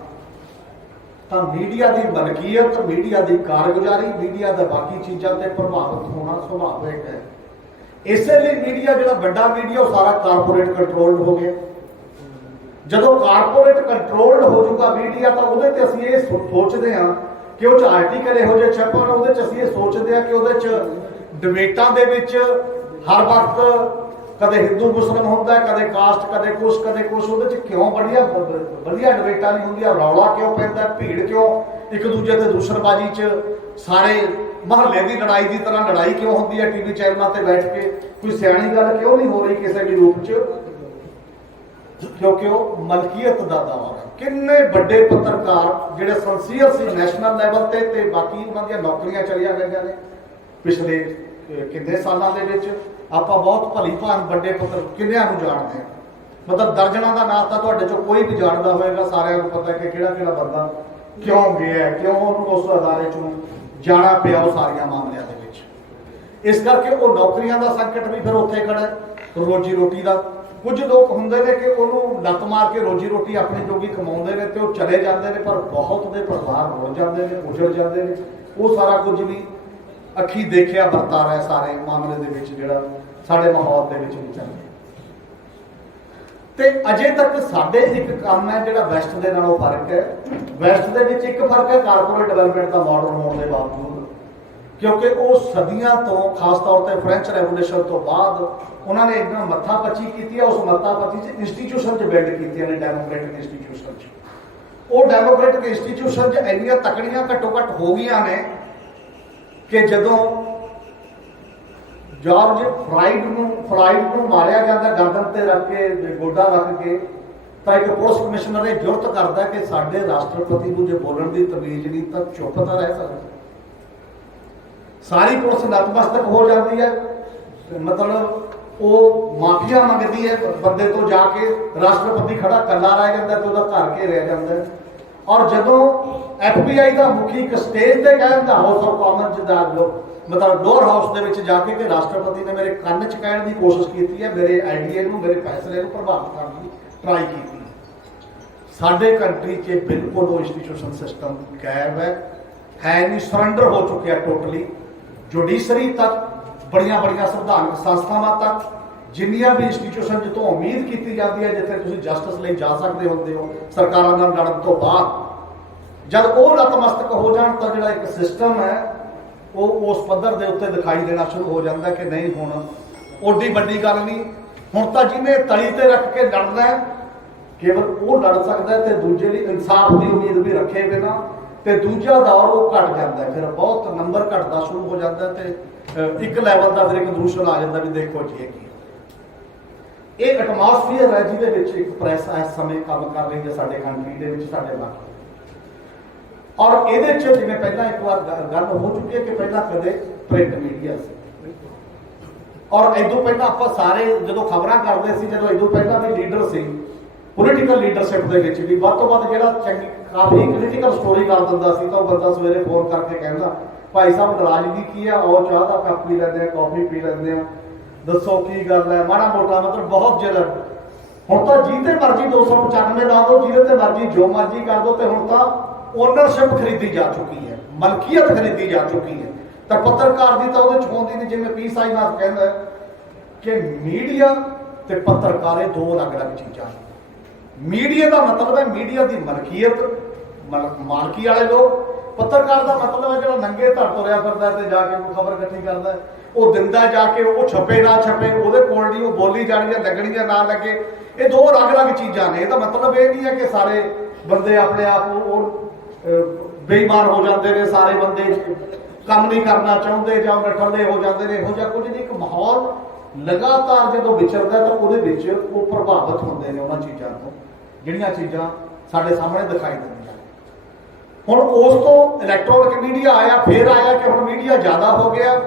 ਤਾਂ ਮੀਡੀਆ ਦੀ ਮਲਕੀਅਤ, ਮੀਡੀਆ ਦੀ ਕਾਰਗੁਜ਼ਾਰੀ, ਮੀਡੀਆ ਦਾ ਬਾਕੀ ਚੀਜ਼ਾਂ ਤੇ ਪ੍ਰਭਾਵਿਤ ਹੋਣਾ ਸੁਭਾਵਿਕ ਹੈ। ਇਸੇ ਲਈ ਮੀਡੀਆ, ਜਿਹੜਾ ਵੱਡਾ ਮੀਡੀਆ, ਉਹ ਸਾਰਾ ਕਾਰਪੋਰੇਟ ਕੰਟਰੋਲਡ ਹੋ ਗਿਆ। ਜਦੋਂ ਕਾਰਪੋਰੇਟ ਕੰਟਰੋਲਡ ਹੋ ਜਾਊਗਾ ਮੀਡੀਆ, ਤਾਂ ਉਹਦੇ ਤੇ ਅਸੀਂ ਇਹ ਸੋਚਦੇ ਹਾਂ ਕਿ ਉਹ 'ਚ ਆਰਟੀਕਲ ਇਹੋ ਜਿਹੇ ਛਪਣ, ਉਹਦੇ 'ਚ ਅਸੀਂ ਇਹ ਸੋਚਦੇ ਹਾਂ ਕਿ ਉਹਦੇ 'ਚ ਡਿਬੇਟਾਂ ਦੇ ਵਿੱਚ ਹਰ ਵਕਤ ਕਦੇ ਹਿੰਦੂ ਮੁਸਲਮ ਹੁੰਦਾ, ਕਦੇ ਕਾਸਟ, ਕਦੇ ਕੁਛ, ਉਹਦੇ 'ਚ ਕਿਉਂ ਵਧੀਆ ਡਿਬੇਟਾਂ ਨਹੀਂ ਹੁੰਦੀਆਂ, ਰੌਲਾ ਕਿਉਂ ਪੈਂਦਾ, ਭੀੜ ਕਿਉਂ, ਇੱਕ ਦੂਜੇ ਤੇ ਦੂਸ਼ਣਬਾਜ਼ੀ 'ਚ ਸਾਰੇ ਮਹੱਲੇ ਦੀ ਲੜਾਈ ਦੀ ਤਰ੍ਹਾਂ ਲੜਾਈ ਕਿਉਂ ਹੁੰਦੀ ਹੈ ਟੀਵੀ ਚੈਨਲਾਂ ਤੇ ਬੈਠ ਕੇ, ਕੋਈ ਸਿਆਣੀ ਗੱਲ ਕਿਉਂ ਨਹੀਂ ਹੋ ਰਹੀ ਕਿਸੇ ਵੀ ਰੂਪ 'ਚ, ਕਿਉਂਕਿ ਉਹ ਮਲਕੀਅਤ ਦਾ ਦਾਅਵਾ ਹੈ। ਕਿੰਨੇ ਵੱਡੇ ਪੱਤਰਕਾਰ ਜਿਹੜੇ ਸੰਸੀਅਰ ਸੀ ਨੈਸ਼ਨਲ ਲੈਵਲ ਤੇ ਬਾਕੀ ਉਹਨਾਂ ਦੀਆਂ ਨੌਕਰੀਆਂ ਚਲੀਆਂ ਗਈਆਂ ਨੇ ਪਿਛਲੇ ਕਿੰਨੇ ਸਾਲਾਂ ਦੇ ਵਿੱਚ। ਆਪਾਂ ਬਹੁਤ ਭਲੀ ਭਾਂਤ ਵੱਡੇ ਪੱਤਰ ਕਿੰਨਿਆਂ ਨੂੰ ਜਾਣਦੇ ਹਾਂ, ਮਤਲਬ ਦਰਜਨਾਂ ਦਾ ਨਾਮ ਤਾਂ ਤੁਹਾਡੇ ਚੋਂ ਕੋਈ ਵੀ ਜਾਣਦਾ ਹੋਏਗਾ। ਸਾਰਿਆਂ ਨੂੰ ਪਤਾ ਕਿ ਕਿਹੜਾ ਬੰਦਾ ਕਿਉਂ ਗਿਆ, ਕਿਉਂ ਉਹਨੂੰ ਉਸ ਅਦਾਰੇ ਚੋਂ ਜਾਣਾ ਪਿਆ, ਉਹ ਸਾਰੀਆਂ ਮਾਮਲਿਆਂ ਦੇ ਵਿੱਚ। ਇਸ ਕਰਕੇ ਉਹ ਨੌਕਰੀਆਂ ਦਾ ਸੰਕਟ ਵੀ ਫਿਰ ਉੱਥੇ ਖੜਾ, ਰੋਜੀ ਰੋਟੀ ਦਾ। ਕੁਝ ਲੋਕ ਹੁੰਦੇ ਨੇ ਕਿ ਉਹਨੂੰ ਲੱਤ ਮਾਰ ਕੇ ਰੋਜੀ ਰੋਟੀ ਆਪਣੀ ਜੋਗੀ ਕਮਾਉਂਦੇ ਨੇ ਤੇ ਉਹ ਚਲੇ ਜਾਂਦੇ ਨੇ, ਪਰ ਬਹੁਤ ਦੇ ਪਰਿਵਾਰ ਰੁਲ ਜਾਂਦੇ ਨੇ, ਉਜੜ ਜਾਂਦੇ ਨੇ। ਉਹ ਸਾਰਾ ਕੁਝ ਵੀ ਅੱਖੀ ਦੇਖਿਆ ਵਰਤਾ ਰਿਹਾ ਸਾਰੇ ਮਾਮਲੇ ਦੇ ਵਿੱਚ, ਜਿਹੜਾ ਸਾਡੇ ਮਾਹੌਲ ਦੇ ਵਿੱਚ ਵੀ ਚੱਲ ਰਿਹਾ। ਤੇ ਅਜੇ ਤੱਕ ਸਾਡੇ ਇੱਕ ਕੰਮ ਹੈ ਜਿਹੜਾ ਵੈਸਟ ਦੇ ਨਾਲੋਂ ਫਰਕ ਹੈ। ਵੈਸਟ ਦੇ ਵਿੱਚ ਇੱਕ ਫਰਕ ਹੈ ਕਾਰਪੋਰੇਟ ਡਿਵੈਲਪਮੈਂਟ ਦਾ ਮਾਡਲ ਹੋਣ ਦੇ ਬਾਵਜੂਦ, ਕਿਉਂਕਿ ਉਹ ਸਦੀਆਂ ਤੋਂ, ਖਾਸ ਤੌਰ ਤੇ ਫ੍ਰੈਂਚ ਰੈਵੋਲੂਸ਼ਨ ਤੋਂ ਬਾਅਦ, ਉਹਨਾਂ ਨੇ ਇੱਕ ਮੱਥਾ ਪੱਚੀ ਕੀਤੀ ਹੈ। ਉਸ ਮੱਥਾ ਪੱਚੀ 'ਚ ਇੰਸਟੀਟਿਊਸ਼ਨ 'ਚ ਬਿਲਡ ਕੀਤੀਆਂ ਨੇ, ਡੈਮੋਕ੍ਰੈਟਿਕ ਇੰਸਟੀਟਿਊਸ਼ਨ 'ਚ। ਉਹ ਡੈਮੋਕ੍ਰੈਟਿਕ ਇੰਸਟੀਟਿਊਸ਼ਨ 'ਚ ਇੰਨੀਆਂ ਤਕੜੀਆਂ ਘੱਟੋ ਘੱਟ ਹੋ ਗਈਆਂ ਨੇ ਕਿ ਜਦੋਂ ਜਾਰਜ ਫਰਾਇਡ ਨੂੰ ਮਾਰਿਆ ਜਾਂਦਾ ਗਰਦਨ ਤੇ ਰੱਖ ਕੇ, ਗੋਡਾ ਰੱਖ ਕੇ, ਤਾਂ ਇੱਕ ਪੁਲਿਸ ਕਮਿਸ਼ਨਰ ਇਹ ਜੁਰਤ ਕਰਦਾ ਕਿ ਸਾਡੇ ਰਾਸ਼ਟਰਪਤੀ ਨੂੰ ਜੇ ਬੋਲਣ ਦੀ ਤਮੀਜ਼ ਨਹੀਂ ਤਾਂ ਚੁੱਪ ਤਾਂ ਰਹਿ ਸਕਦਾ। ਸਾਰੀ ਪੁਲਿਸ ਨਤਮਸਤਕ ਹੋ ਜਾਂਦੀ ਹੈ, ਮਤਲਬ ਉਹ ਮਾਫੀਆ ਮੰਗਦੀ ਹੈ ਬੰਦੇ ਤੋਂ ਜਾ ਕੇ, ਰਾਸ਼ਟਰਪਤੀ ਖੜਾ ਕੱਲਾ ਰਹਿ ਜਾਂਦਾ ਤੇ ਉਹਦਾ ਘਰ ਘੇਰਿਆ ਜਾਂਦਾ। ਔਰ ਜਦੋਂ FBI ਦਾ ਮੁਖੀ ਇੱਕ ਸਟੇਜ ਤੇ ਕਹਿੰਦਾ, ਹਾਊਸ ਆਫ ਕਾਮਨਸ ਦਾ ਮਤਲਬ ਲੋਅਰ ਹਾਊਸ ਦੇ ਵਿੱਚ ਜਾ ਕੇ, ਕਿ ਰਾਸ਼ਟਰਪਤੀ ਨੇ ਮੇਰੇ ਕੰਨ 'ਚ ਕਹਿਣ ਦੀ ਕੋਸ਼ਿਸ਼ ਕੀਤੀ ਹੈ, ਮੇਰੇ ਆਈਡੀਏ ਨੂੰ, ਮੇਰੇ ਫੈਸਲੇ ਨੂੰ ਪ੍ਰਭਾਵਿਤ ਕਰਨ ਦੀ ਟਰਾਈ ਕੀਤੀ। ਸਾਡੇ ਕੰਟਰੀ 'ਚ ਬਿਲਕੁਲ ਉਹ ਇੰਸਟੀਟਿਊਸ਼ਨ ਸਿਸਟਮ ਗਾਇਬ ਹੈ ਨਹੀਂ, ਸਰੈਂਡਰ ਹੋ ਚੁੱਕਿਆ ਟੋਟਲੀ। ਜੁਡੀਸ਼ਰੀ ਤੱਕ, ਬੜੀਆਂ ਸੰਵਿਧਾਨਕ ਸੰਸਥਾਵਾਂ ਤੱਕ, ਜਿੰਨੀਆਂ ਵੀ ਇੰਸਟੀਟਿਊਸ਼ਨ ਜਿੱਥੋਂ ਉਮੀਦ ਕੀਤੀ ਜਾਂਦੀ ਹੈ, ਜਿੱਥੇ ਤੁਸੀਂ ਜਸਟਿਸ ਲਈ ਜਾ ਸਕਦੇ ਹੁੰਦੇ ਹੋ ਸਰਕਾਰਾਂ ਨਾਲ ਲੜਨ ਤੋਂ ਬਾਅਦ, ਜਦ ਉਹ ਨਤਮਸਤਕ ਹੋ ਜਾਣ ਤਾਂ ਜਿਹੜਾ ਇੱਕ ਸਿਸਟਮ ਹੈ ਉਹ ਉਸ ਪੱਧਰ ਦੇ ਉੱਤੇ ਦਿਖਾਈ ਦੇਣਾ ਸ਼ੁਰੂ ਹੋ ਜਾਂਦਾ ਕਿ ਨਹੀਂ, ਹੁਣ ਓਡੀ ਵੱਡੀ ਗੱਲ ਨਹੀਂ, ਹੁਣ ਤਾਂ ਜਿਹਨੇ ਤਲੀ ਤੇ ਰੱਖ ਕੇ ਲੜਨਾ ਹੈ ਕੇਵਲ ਉਹ ਲੜ ਸਕਦਾ, ਤੇ ਦੂਜੇ ਲਈ ਇਨਸਾਫ ਦੀ ਉਮੀਦ ਵੀ ਰੱਖੇ ਬਿਨਾਂ, ਤੇ ਦੂਜਾ ਦੌਰ ਉਹ ਘਟ ਜਾਂਦਾ, ਫਿਰ ਬਹੁਤ ਨੰਬਰ ਘਟਦਾ ਸ਼ੁਰੂ ਹੋ ਜਾਂਦਾ, ਤੇ ਇੱਕ ਲੈਵਲ ਦਾ ਫਿਰ ਇੱਕ ਦੂਸ਼ਣ ਆ ਜਾਂਦਾ ਵੀ ਦੇਖੋ ਜੀ ਇਹ ਕੀ। ਇਹ ਐਟਮੋਸਫੀਅਰ ਹੈ ਜਿਹਦੇ ਵਿੱਚ ਇੱਕ ਪ੍ਰੈਸ ਇਸ ਸਮੇਂ ਕੰਮ ਕਰ ਰਹੀ ਹੈ ਸਾਡੇ ਕੰਟਰੀ ਦੇ ਵਿੱਚ, ਸਾਡੇ ਇਲਾਕੇ। ਔਰ ਇਹਦੇ 'ਚ ਜਿਵੇਂ ਪਹਿਲਾਂ ਇੱਕ ਵਾਰ ਗੱਲ ਹੋ ਚੁੱਕੀ ਹੈ ਕਿ ਪਹਿਲਾਂ ਕਦੇ ਪ੍ਰਿੰਟ ਮੀਡੀਆ ਸੀ, ਔਰ ਇਦੋਂ ਪਹਿਲਾਂ ਆਪਾਂ ਸਾਰੇ ਜਦੋਂ ਖਬਰਾਂ ਕਰਦੇ ਸੀ, ਜਦੋਂ ਇਦੋਂ ਪਹਿਲਾਂ ਵੀ ਲੀਡਰ ਸੀ ਪੋਲੀਟੀਕਲ ਲੀਡਰਸ਼ਿਪ ਦੇ ਵਿੱਚ ਵੀ, ਵੱਧ ਤੋਂ ਵੱਧ ਜਿਹੜਾ ਚੰਗੀ ਕਾਫੀ ਕ੍ਰਿਟੀਕਲ ਸਟੋਰੀ ਕਰ ਦਿੰਦਾ ਸੀ ਤਾਂ ਉਹ ਬੰਦਾ ਸਵੇਰੇ ਫੋਨ ਕਰਕੇ ਕਹਿੰਦਾ, ਭਾਈ ਸਾਹਿਬ ਨਾਰਾਜ਼ਗੀ ਕੀ ਆ, ਔਰ ਚਾਹ ਦਾ ਕੱਪ ਪੀ ਲੈਂਦੇ ਆ, ਕੌਫੀ ਪੀ ਲੈਂਦੇ ਆ, ਦੱਸੋ ਕੀ ਗੱਲ ਹੈ, ਮਾੜਾ ਮੋਟਾ ਮਤਲਬ ਬਹੁਤ ਜਿਹੜਾ ਹੁਣ ਤਾਂ ਜਿਹਦੇ ਮਰਜ਼ੀ 295 ਲਾ ਦਿਓ, ਜਿਹਦੇ ਤੇ ਮਰਜ਼ੀ ਜੋ ਮਰਜ਼ੀ ਕਰ ਦਿਓ, ਤੇ ਹੁਣ ਤਾਂ ਓਨਰਸ਼ਿਪ ਖਰੀਦੀ ਜਾ ਚੁੱਕੀ ਹੈ, ਮਲਕੀਅਤ ਖਰੀਦੀ ਜਾ ਚੁੱਕੀ ਹੈ। ਤਾਂ ਪੱਤਰਕਾਰ ਦੀ ਤਾਂ ਉਹਦੇ ਚ ਹੁੰਦੀ ਨਹੀਂ, ਜਿਵੇਂ ਪੀ ਸਾਈਨਾਥ ਕਹਿੰਦਾ ਕਿ ਮੀਡੀਆ ਤੇ ਪੱਤਰਕਾਰ ਇਹ ਦੋ ਅਲੱਗ-ਅਲੱਗ ਚੀਜ਼ਾਂ। ਮੀਡੀਆ ਦਾ ਮਤਲਬ ਹੈ ਮੀਡੀਆ ਦੀ ਮਲਕੀਅਤ, ਮਾਲਕੀ ਵਾਲੇ ਲੋਕ। ਪੱਤਰਕਾਰ ਦਾ ਮਤਲਬ ਹੈ ਜਿਹੜਾ ਨੰਗੇ ਧੜ ਤੁਰਿਆ ਫਿਰਦਾ ਤੇ ਜਾ ਕੇ ਕੋਈ ਖਬਰ ਇਕੱਠੀ ਕਰਦਾ, ਉਹ ਦਿੰਦਾ ਜਾ ਕੇ, ਉਹ ਛਪੇ ਨਾ ਛਪੇ, ਉਹਦੇ ਕੋਲ ਨਹੀਂ, ਉਹ ਬੋਲੀ ਜਾਣੀ ਜਾਂ ਲੱਗਣੀ ਜਾਂ ਨਾ ਲੱਗੇ। ਇਹ ਦੋ ਅਲੱਗ-ਅਲੱਗ ਚੀਜ਼ਾਂ ਨੇ। ਇਹਦਾ ਮਤਲਬ ਇਹ ਨਹੀਂ ਹੈ ਕਿ ਸਾਰੇ ਬੰਦੇ ਆਪਣੇ ਆਪ ਉਹ ਬੇਈਮਾਨ ਹੋ ਜਾਂਦੇ ਨੇ, ਸਾਰੇ ਬੰਦੇ ਕੰਮ ਨਹੀਂ ਕਰਨਾ ਚਾਹੁੰਦੇ ਜਾਂ ਨਠੱਲੇ ਹੋ ਜਾਂਦੇ ਨੇ, ਇਹੋ ਜਿਹਾ ਕੁਝ ਨਹੀਂ। ਇੱਕ ਮਾਹੌਲ ਲਗਾਤਾਰ ਜਦੋਂ ਵਿਚਰਦਾ ਤਾਂ ਉਹਦੇ ਵਿੱਚ ਉਹ ਪ੍ਰਭਾਵਿਤ ਹੁੰਦੇ ਨੇ ਉਹਨਾਂ ਚੀਜ਼ਾਂ ਤੋਂ ਜਿਹੜੀਆਂ ਚੀਜ਼ਾਂ ਸਾਡੇ ਸਾਹਮਣੇ ਦਿਖਾਈ ਦਿੰਦੀਆਂ। ਹੁਣ ਉਸ ਤੋਂ ਇਲੈਕਟ੍ਰੋਨਿਕ ਮੀਡੀਆ ਆਇਆ, ਫਿਰ ਆਇਆ ਕਿ ਹੁਣ ਮੀਡੀਆ ਜ਼ਿਆਦਾ ਹੋ ਗਿਆ,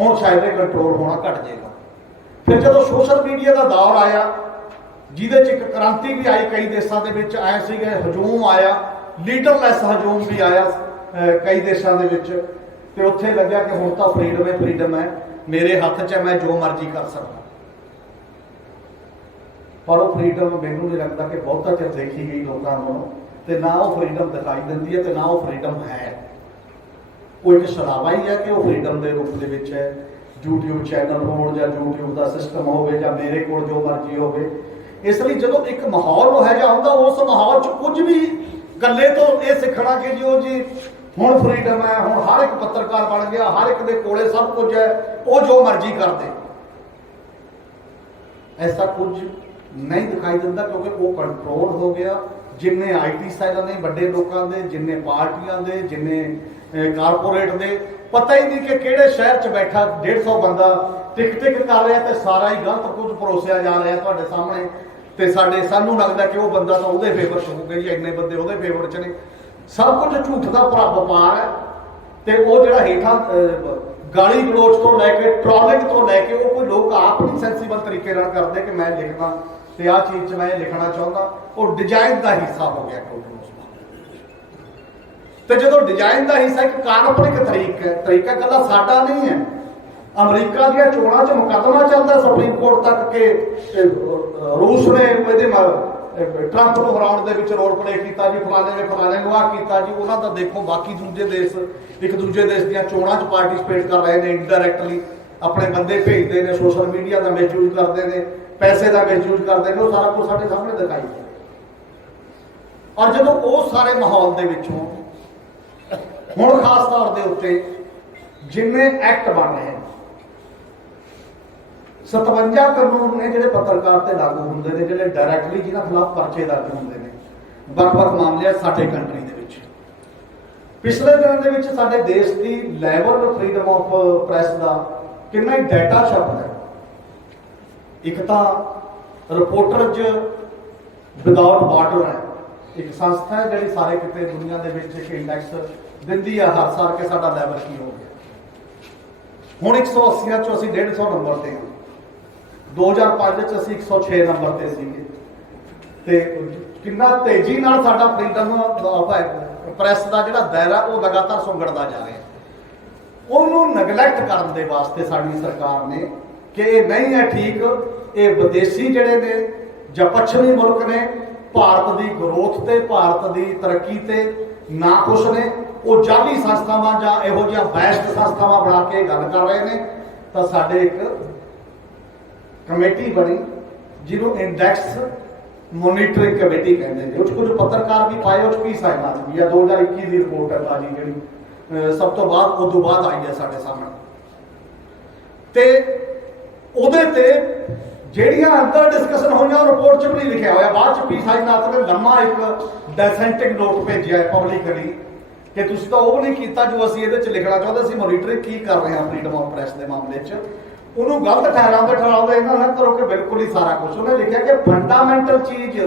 ਹੁਣ ਸ਼ਾਇਦ ਇਹ ਕੰਟਰੋਲ ਹੋਣਾ ਘਟ ਜਾਏਗਾ। ਫਿਰ ਜਦੋਂ ਸੋਸ਼ਲ ਮੀਡੀਆ ਦਾ ਦੌਰ ਆਇਆ, ਜਿਹਦੇ 'ਚ ਇੱਕ ਕ੍ਰਾਂਤੀ ਵੀ ਆਈ, ਕਈ ਦੇਸ਼ਾਂ ਦੇ ਵਿੱਚ ਆਏ ਸੀਗੇ, ਹਜੂਮ ਆਇਆ, ਲੀਡਰਲੈਸ ਹਜੂਮ ਵੀ ਆਇਆ ਕਈ ਦੇਸ਼ਾਂ ਦੇ ਵਿੱਚ, ਤੇ ਉੱਥੇ ਲੱਗਿਆ ਕਿ ਹੁਣ ਤਾਂ ਫਰੀਡਮ ਹੈ, ਮੇਰੇ ਹੱਥ 'ਚ ਹੈ, ਮੈਂ ਜੋ ਮਰਜ਼ੀ ਕਰ ਸਕਦਾ। ਪਰ ਉਹ ਫਰੀਡਮ ਮੈਨੂੰ ਨਹੀਂ ਲੱਗਦਾ ਕਿ ਬਹੁਤਾ ਚਿਰ ਦੇਖੀ ਗਈ ਲੋਕਾਂ ਨੂੰ, ਤੇ ਨਾ ਉਹ ਫਰੀਡਮ ਦਿਖਾਈ ਦਿੰਦੀ ਹੈ, ਤੇ ਨਾ ਉਹ ਫਰੀਡਮ ਹੈ। ਉਹ ਇੱਕ ਸ਼ਰਾਵਾ ਹੀ ਹੈ ਕਿ ਉਹ ਫਰੀਡਮ ਦੇ ਰੂਪ ਦੇ ਵਿੱਚ ਹੈ। YouTube ਚੈਨਲ ਹੋਣ ਜਾਂ YouTube ਦਾ ਸਿਸਟਮ ਹੋਵੇ ਜਾਂ ਮੇਰੇ ਕੋਲ ਜੋ ਮਰਜ਼ੀ ਹੋਵੇ। ਇਸ ਲਈ ਜਦੋਂ ਇੱਕ ਮਾਹੌਲ ਉਹ ਹੈ ਜਿਹਾ ਹੁੰਦਾ, ਉਸ ਮਾਹੌਲ 'ਚ ਕੁਝ ਵੀ ਗੱਲੇ ਤੋਂ ਇਹ ਸਿੱਖਣਾ ਕਿ ਜੀ ਹੁਣ ਫਰੀਡਮ ਹੈ, ਹੁਣ ਹਰ ਇੱਕ ਪੱਤਰਕਾਰ ਬਣ ਗਿਆ, ਹਰ ਇੱਕ ਦੇ ਕੋਲੇ ਸਭ ਕੁਝ ਹੈ, ਉਹ ਜੋ ਮਰਜ਼ੀ ਕਰਦੇ। ਐਸਾ ਕੁਝ ਨਹੀਂ ਦਿਖਾਈ ਦਿੰਦਾ ਕਿਉਂਕਿ ਉਹ ਕੰਟਰੋਲ ਹੋ ਗਿਆ। ਜਿੰਨੇ IT ਸੈੱਲਾਂ ਨੇ, ਵੱਡੇ ਲੋਕਾਂ ਦੇ, ਜਿੰਨੇ ਪਾਰਟੀਆਂ ਦੇ, ਜਿੰਨੇ ਕਾਰਪੋਰੇਟ ਦੇ, ਪਤਾ ਹੀ ਨਹੀਂ ਕਿ ਕਿਹੜੇ ਸ਼ਹਿਰ 'ਚ ਬੈਠਾ 150 ਬੰਦਾ ਟਿਕ ਕਰ ਰਿਹਾ ਤੇ ਸਾਰਾ ਹੀ ਗਲਤ ਕੁਝ ਪਰੋਸਿਆ ਜਾ ਰਿਹਾ ਤੁਹਾਡੇ ਸਾਹਮਣੇ। ਤੇ ਸਾਨੂੰ ਲੱਗਦਾ ਕਿ ਉਹ ਬੰਦਾ ਤਾਂ ਉਹਦੇ ਫੇਵਰ 'ਚ ਹੋਊਗਾ ਜੀ, ਇੰਨੇ ਬੰਦੇ ਉਹਦੇ ਫੇਵਰ 'ਚ ਨੇ। ਸਭ ਕੁਝ ਝੂਠ ਦਾ ਵਪਾਰ ਹੈ। ਤੇ ਉਹ ਜਿਹੜਾ ਹੇਠਾਂ ਗਾਲੀ ਗਲੋਚ ਤੋਂ ਲੈ ਕੇ ਟ੍ਰੋਲਿੰਗ ਤੋਂ ਲੈ ਕੇ, ਉਹ ਕੋਈ ਲੋਕ ਆਪ ਨਹੀਂ ਸੈਂਸੀਬਲ ਤਰੀਕੇ ਨਾਲ ਕਰਦੇ ਕਿ ਮੈਂ ਲਿਖਣਾ ਤੇ ਆਹ ਚੀਜ਼ 'ਚ ਮੈਂ ਇਹ ਲਿਖਣਾ ਚਾਹੁੰਦਾ। ਉਹ ਡਿਜ਼ਾਈਨ ਦਾ ਹਿੱਸਾ ਹੋ ਗਿਆ ਕੋਈ। ਤੇ ਜਦੋਂ ਡਿਜ਼ਾਈਨ ਦਾ ਹਿੱਸਾ ਇੱਕ ਕਾਲਪਨਿਕ ਤਰੀਕਾ ਇਕੱਲਾ ਸਾਡਾ ਨਹੀਂ ਹੈ। ਅਮਰੀਕਾ ਦੀਆਂ ਚੋਣਾਂ 'ਚ ਮੁਕੱਦਮਾ ਚੱਲਦਾ ਸੁਪਰੀਮ ਕੋਰਟ ਤੱਕ ਕਿ ਰੂਸ ਨੇ ਇਹਦੇ ਟਰੰਪ ਨੂੰ ਹਰਾਉਣ ਦੇ ਵਿੱਚ ਰੋਲ ਪਲੇ ਕੀਤਾ ਜੀ, ਫਲਾਣੇ ਨੇ ਫਲਾਣੇ ਨੂੰ ਆਹ ਕੀਤਾ ਜੀ। ਉਹਨਾਂ ਦਾ ਦੇਖੋ ਬਾਕੀ ਦੂਜੇ ਦੇਸ਼ ਇੱਕ ਦੂਜੇ ਦੇਸ਼ ਦੀਆਂ ਚੋਣਾਂ 'ਚ ਪਾਰਟਿਸਿਪੇਟ ਕਰ ਰਹੇ ਨੇ, ਇਨਡਾਇਰੈਕਟਲੀ ਆਪਣੇ ਬੰਦੇ ਭੇਜਦੇ ਨੇ, ਸੋਸ਼ਲ ਮੀਡੀਆ ਦਾ ਮਿਸਯੂਜ਼ ਕਰਦੇ ਨੇ, ਪੈਸੇ ਦਾ ਮਿਸਯੂਜ਼ ਕਰਦੇ ਨੇ। ਉਹ ਸਾਰਾ ਕੁਝ ਸਾਡੇ ਸਾਹਮਣੇ ਦਿਖਾਈ ਦਿੰਦਾ। ਔਰ ਜਦੋਂ ਉਹ ਸਾਰੇ ਮਾਹੌਲ ਦੇ ਵਿੱਚੋਂ ਹੁਣ ਖਾਸ ਤੌਰ ਦੇ ਉੱਤੇ ਜਿੰਨੇ ਐਕਟ ਬਣ ਰਹੇ ਨੇ, 57 ਕਾਨੂੰਨ ਨੇ ਜਿਹੜੇ ਪੱਤਰਕਾਰ ਤੇ ਲਾਗੂ ਹੁੰਦੇ ਨੇ, ਜਿਹੜੇ ਡਾਇਰੈਕਟਲੀ ਜਿਹਨਾਂ ਖਿਲਾਫ ਪਰਚੇ ਦਰਜ ਹੁੰਦੇ ਨੇ ਵੱਖ-ਵੱਖ ਮਾਮਲਿਆਂ ਸਾਡੇ ਕੰਟਰੀ ਦੇ ਵਿੱਚ। ਪਿਛਲੇ ਦਿਨਾਂ ਦੇ ਵਿੱਚ ਸਾਡੇ ਦੇਸ਼ ਦੀ ਲੈਵਲ ਫਰੀडम ਆਫ ਪ੍ਰੈਸ ਦਾ ਕਿੰਨਾ ਹੀ ਡਾਟਾ ਛਪਦਾ ਹੈ। ਇੱਕ ਤਾਂ ਰਿਪੋਰਟਰਜ਼ ਵਿਦਆਊਟ ਬਾਰਡਰ ਹੈ, ਇੱਕ ਸੰਸਥਾ ਹੈ ਜਿਹੜੀ ਸਾਰੇ ਕਿਤੇ ਦੁਨੀਆ ਦੇ ਵਿੱਚ ਇੱਕ ਇੰਡੈਕਸ ਦਿੰਦੀ ਹੈ ਹਰ ਸਾਲ ਕਿ ਸਾਡਾ ਲੈਵਲ ਕੀ ਹੋ ਗਿਆ। ਹੁਣ 180 ਚੋਂ ਅਸੀਂ 150 ਨੰਬਰ ਤੇ ਹਾਂ। 2005 ਚ ਅਸੀਂ 106 ਨੰਬਰ ਤੇ ਸੀਗੇ। ਤੇ ਕਿੰਨਾ ਤੇਜ਼ੀ ਨਾਲ ਸਾਡਾ ਫਰੀडम ਪ੍ਰੈਸ ਦਾ ਜਿਹੜਾ ਦਾਇਰਾ ਉਹ ਲਗਾਤਾਰ ਸੁੰਗੜਦਾ ਜਾ ਰਿਹਾ। ਉਹਨੂੰ ਨੈਗਲੈਕਟ ਕਰਨ ਦੇ ਵਾਸਤੇ ਸਾਡੀ ਸਰਕਾਰ ਨੇ ਕਿ ਇਹ ਨਹੀਂ ਹੈ ਠੀਕ, ਇਹ ਵਿਦੇਸ਼ੀ ਜਿਹੜੇ ਨੇ ਜਾਂ ਪੱਛਮੀ ਮੁਲਕ ਨੇ ਭਾਰਤ ਦੀ ਗਰੋਥ ਤੇ ਭਾਰਤ ਦੀ ਤਰੱਕੀ ਤੇ ਨਾ ਖੁਸ਼ ਨੇ। ਉਹ ਜਾਲੀ ਸੰਸਥਾਵਾਂ ਜਾਂ ਇਹੋ ਜਿਹੀਆਂ ਬੈਸਟ ਸੰਸਥਾਵਾਂ ਬਣਾ ਕੇ ਗੱਲ ਕਰ ਰਹੇ ਨੇ। ਤਾਂ ਸਾਡੇ ਇੱਕ ਕਮੇਟੀ ਬਣੀ ਜਿਹਨੂੰ ਇੰਡੈਕਸ ਮੋਨੀਟਰਿੰਗ ਕਮੇਟੀ ਕਹਿੰਦੇ ਨੇ। ਉਹ 'ਚ ਕੁਝ ਪੱਤਰਕਾਰ ਵੀ ਪਾਏ, ਉਹ 'ਚ ਪੀ ਸਾਈਨਾਥ ਵੀ ਆ। 2021 ਦੀ ਰਿਪੋਰਟ ਹੈ ਤਾਂ ਜੀ ਜਿਹੜੀ ਸਭ ਤੋਂ ਬਾਅਦ ਉਦੋਂ ਬਾਅਦ ਆਈ ਹੈ ਸਾਡੇ ਸਾਹਮਣੇ। ਤੇ ਉਹਦੇ ਤੇ ਜਿਹੜੀਆਂ ਅੰਦਰ ਡਿਸਕਸ਼ਨ ਹੋਈਆਂ ਉਹ ਰਿਪੋਰਟ 'ਚ ਵੀ ਨਹੀਂ ਲਿਖਿਆ ਹੋਇਆ। ਬਾਅਦ 'ਚ ਪੀ ਸਾਈਨਾਥ ਨੇ ਲੰਮਾ ਇੱਕ ਡੈਸੈਂਟਿੰਗ ਨੋਟ ਭੇਜਿਆ ਹੈ ਪਬਲਿਕਲੀ ਕਿ ਤੁਸੀਂ ਤਾਂ ਉਹ ਨਹੀਂ ਕੀਤਾ ਜੋ ਅਸੀਂ ਇਹਦੇ 'ਚ ਲਿਖਣਾ ਚਾਹੁੰਦੇ ਸੀ। ਮੋਨੀਟਰਿੰਗ ਕੀ ਕਰ ਰਹੇ ਹਾਂ ਫਰੀडम ਆਫ ਪ੍ਰੈਸ ਦੇ ਮਾਮਲੇ 'ਚ, ਉਹਨੂੰ ਗਲਤ ਠਹਿਰਾਉਂਦੇ ਇਹਨਾਂ ਨਾ ਕਰੋ ਕਿ ਬਿਲਕੁਲ ਹੀ ਸਾਰਾ ਕੁਝ। ਉਹਨੇ ਲਿਖਿਆ ਕਿ ਫੰਡਾਮੈਂਟਲ ਚੀਜ਼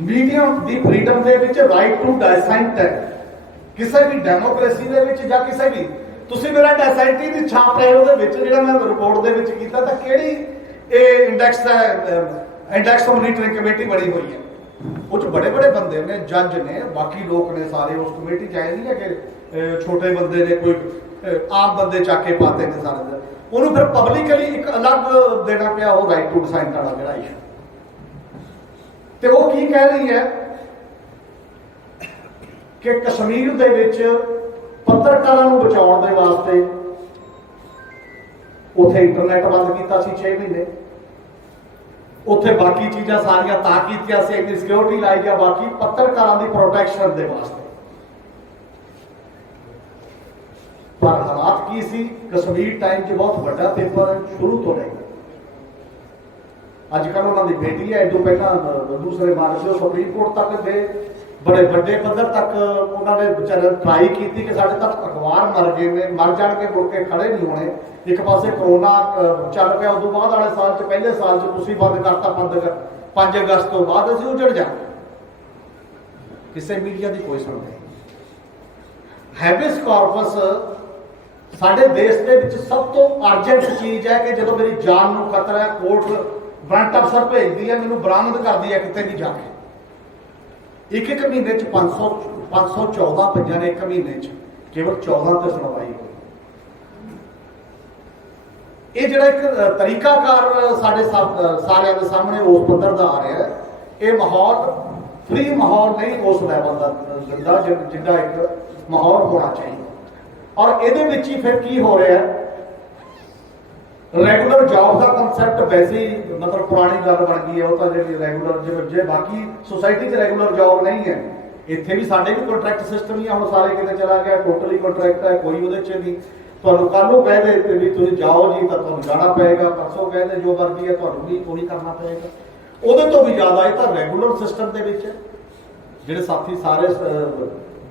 ਮੀਡੀਆ ਦੀ ਫਰੀडम ਦੇ ਵਿੱਚ ਰਾਈਟ ਟੂ ਡਿਸੈਂਟ ਹੈ। ਕਿਸੇ ਵੀ ਡੈਮੋਕ੍ਰੇਸੀ ਦੇ ਵਿੱਚ ਜਾਂ ਕਿਸੇ ਵੀ, ਤੁਸੀਂ ਮੇਰਾ ਡਿਸੈਂਟ ਹੀ ਛਾਪ ਰਹੇ ਉਹਦੇ ਵਿੱਚ ਜਿਹੜਾ ਮੈਂ ਰਿਪੋਰਟ ਦੇ ਵਿੱਚ ਕੀਤਾ। ਤਾਂ ਕਿਹੜੀ ਇਹ ਇੰਡੈਕਸ ਮੋਨੀਟਰਿੰਗ ਕਮੇਟੀ ਬਣੀ ਹੋਈ ਹੈ? कुछ बड़े बड़े बंदे ने, जज ने, बाकी लोग ने सारे उस कमेटी च आए, नहीं है कि छोटे बंदे ने कोई आम बंदे चक के पाते ने सारे। उन्होंने फिर पब्लिकली एक अलग देना पिया वो राइट टू डिसाइड वाला ਜਿਹੜਾ इशू। तो वो की कह रही है कि कश्मीर ਦੇ ਵਿੱਚ ਪੱਤਰਕਾਰਾਂ ਨੂੰ ਬਚਾਉਣ ਦੇ ਵਾਸਤੇ ਉੱਥੇ ਇੰਟਰਨੈਟ ਬੰਦ ਕੀਤਾ ਸੀ 6 ਮਹੀਨੇ, ਉੱਥੇ ਬਾਕੀ ਚੀਜ਼ਾਂ ਸਾਰੀਆਂ ਤਾਂ ਕੀਤੀਆਂ ਸੀ, ਇੱਕ ਸਿਕਿਉਰਿਟੀ ਲਾਈ ਗਿਆ, ਬਾਕੀ ਪੱਤਰਕਾਰਾਂ ਦੀ ਪ੍ਰੋਟੈਕਸ਼ਨ ਦੇ ਵਾਸਤੇ। पर हालात की सी, कश्मीर टाइम च बहुत बड़ा पेपर शुरू तो नहीं। अजकल उन्होंने बेटी है, एडो पहला दूसरे मानस सुप्रीम कोर्ट तक गए, बड़े बड़े पद्धर तक उन्होंने बेचारे ट्राई की कि साढ़े तक अखबार मर गए ने, मर जान के मुड़ के खड़े नहीं होने। एक पासे कोरोना चल पाया, उदों बाद वाले साल च, पहले साल च तुसीं बंद करता, 5 अगस्त तो बाद असीं उजड़ जाए। किसी मीडिया की कोई सुन नहीं। हैबिस कॉर्पस ਸਾਡੇ ਦੇਸ਼ ਦੇ ਵਿੱਚ ਸਭ ਤੋਂ ਅਰਜੈਂਟ ਚੀਜ਼ ਹੈ ਕਿ ਜਦੋਂ ਮੇਰੀ ਜਾਨ ਨੂੰ ਖਤਰਾ ਹੈ, ਕੋਰਟ ਵਾਰੰਟ ਅਫਸਰ ਭੇਜਦੀ ਹੈ, ਮੈਨੂੰ ਬਰਾਮਦ ਕਰਦੀ ਹੈ ਕਿਤੇ ਵੀ ਜਾ ਕੇ। ਇੱਕ ਮਹੀਨੇ ਚ 514 ਪੰਜਾਂ ਨੇ ਇੱਕ ਮਹੀਨੇ ਚ ਕੇਵਲ 14 ਤੇ ਸੁਣਵਾਈ ਹੋਈ। ਇਹ ਜਿਹੜਾ ਇੱਕ ਤਰੀਕਾਕਾਰ ਸਾਡੇ ਸਾਰਿਆਂ ਦੇ ਸਾਹਮਣੇ ਉਸ ਪੱਧਰ ਦਾ ਆ ਰਿਹਾ ਹੈ, ਇਹ ਮਾਹੌਲ ਫ੍ਰੀ ਮਾਹੌਲ ਨਹੀਂ ਉਸ ਲੈਵਲ ਦਾ ਦਿੰਦਾ ਜਿੱਦਾਂ ਇੱਕ ਮਾਹੌਲ ਹੋਣਾ ਚਾਹੀਦਾ। और ये फिर की हो रहा है, रेगुलर जॉब का कंसैप्ट वैसे ही मतलब पुरानी गल बन गई है। वो तो रेगुलर जो बाकी सोसाइटी च रेगुलर जॉब नहीं है, इतने भी साढ़े भी कॉन्ट्रैक्ट सिस्टम ही है। हम सारे कितने चला गया, टोटली कॉन्ट्रैक्ट है, कोई वो नहीं। तुहानू कल नूं कह दे भी तुसीं जाओ जी, तो तुहानू जाना पएगा, परसों कह दे जो मर्जी है तुहानू भी वही करना पएगा। उहदे तो भी ज़्यादा ये तो रेगुलर सिस्टम दे विच जिहड़े साथी सारे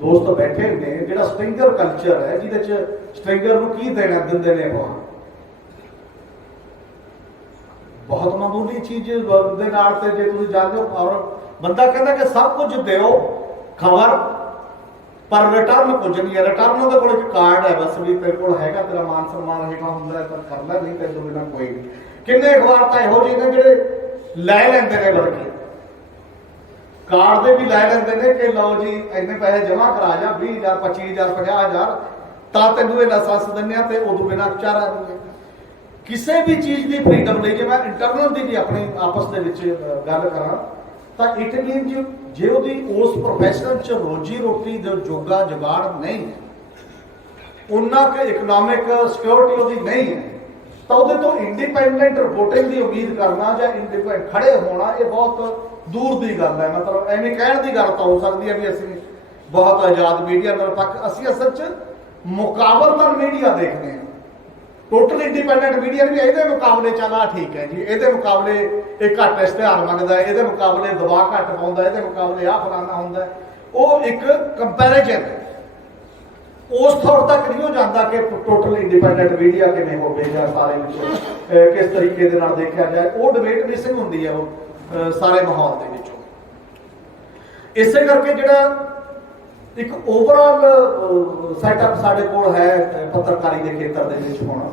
दोस्त बैठे ने, जो स्ट्रिंगर कल्चर है जिहदे स्ट्रिंगर नूं की देना दिंदे ने, बहुत मामूली चीज दे नाल ते जे तुसीं जाणदे हो। और बंदा कहता कि सब कुछ दिओ खबर पर रिटर्न कुछ नहीं है। रिटर्न उहदे कोल एक कार्ड है, बस भी तेरे कोल हैगा, तेरा मान सम्मान हैगा हुंदा है, पर करना नहीं तेरे तो बिना कोई नहीं। किन्ने अखबार तां इहो ਜਿਹੇ ने ਜਿਹੜੇ ਲੈ ਲੈਂਦੇ ने बल्कि कार्ड दे भी लै लेंदे ने कि लो जी इन्ने पैसे जमा करा जा, 20,000 25,000 50,000 तां तैनूं इह लाइसेंस दिंदे ते उदों बिना चारा नहीं। किसी भी चीज़ की फ्रीडम नहीं। जे मैं इंटरनल की भी अपनी आपस दे विच गल करां तां इट मीन जे उहदी उस प्रोफैशन च रोजी रोटी दे जोगा जुगाड़ नहीं है, उन्ना के इकनॉमिक सिक्योरिटी उहदी नहीं है, तो उहदे तो इंडिपेंडेंट रिपोर्टिंग की उम्मीद करना या इंडिपेंडेंट खड़े होना ये बहुत दूर की गल है। मतलब एवं कहने की गल तो हो सकती है भी असीं बहुत आज़ाद मीडिया निरपक्ष, असीं असल च मुकाबलतन मीडिया देखते हैं। टोटल इंडिपेंडेंट मीडिया भी ये मुकाबले चला ठीक है जी, ये मुकाबले एक घट इश्तिहार मंगता है, ये मुकाबले दबा घट पाउंदा है, ये मुकाबले आ फलाना होंदा है, वो एक कंपैरिजन है। उस तौर तक नहीं हो जाता कि टोटल इंडिपेंडेंट मीडिया किवें होवे जां सारे किस तरीके दे नाल देखा जाए, वो डिबेट मिसिंग हुंदी है वो सारे माहौल के विचों। इसे करके जिहड़ा एक ओवरऑल सैटअप साडे कोल है पत्रकारी के खेतर दे विच होना।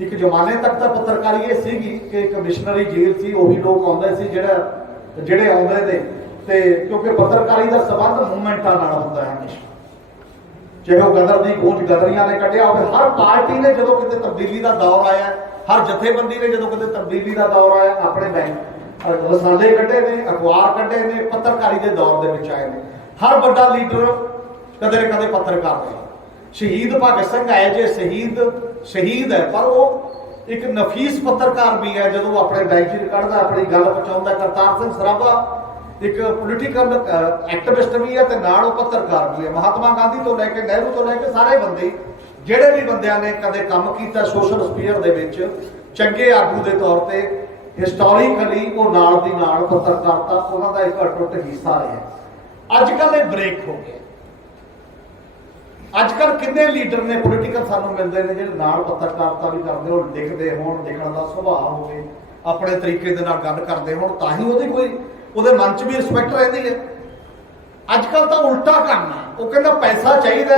एक जमाने तक तो पत्रकारी ये सीगी कि एक मिशनरी जेल सी, वही लोग आउंदे सी जिहड़े आउंदे ने, ते क्योंकि पत्रकारी का संबंध मूवमेंटां नाल हुंदा है हमेशा। चाहे वो गदर की गूंज गदरियां ने कढ़िया होवे, हर पार्टी ने जो किते तब्दीली का दौर आया, हर जथेबंदी ने जो किते तब्दीली का दौर आया, अपने बैंक रसाले कढ़े ने, अखबार कढ़े ने, पत्रकारी के दौर के विच आए ने। हर बड़ा लीडर कदे कदे पत्रकार है। शहीद भगत सिंह आए जे शहीद है, पर वो एक नफीस पत्रकार भी है। जो अपने बैंक कढ़दा, अपनी गल पहुंचाउंदा। करतार सिंह सराभा एक पोलिटिकल एक्टिविस्ट भी है, नाल वो पत्रकार भी है। महात्मा गांधी तो लैके नेहरू तो लैके सारे बंदे ਜਿਹੜੇ भी बंदियां ने कदे काम किया सोशल स्पीयर दे विच चंगे आगू के तौर पर, हिस्टोरिकली वो नाल दी नाल पत्रकारिता उन्हां दा एक अटुट हिस्सा रहा। अजकल ये ब्रेक हो गया। अजकल कितने लीडर ने पोलिटिकल सानू मिलते हैं जिहड़े नाल पत्रकारिता भी करते हो, लिखते हो, लिखण का सुभाव होवे, अपने तरीके दे नाल गल करते हो, तां ही उहदी कोई उहदे मन च भी रिस्पैक्ट रहिंदी है। अजकल तो उल्टा करना, वो कहंदा पैसा चाहिए,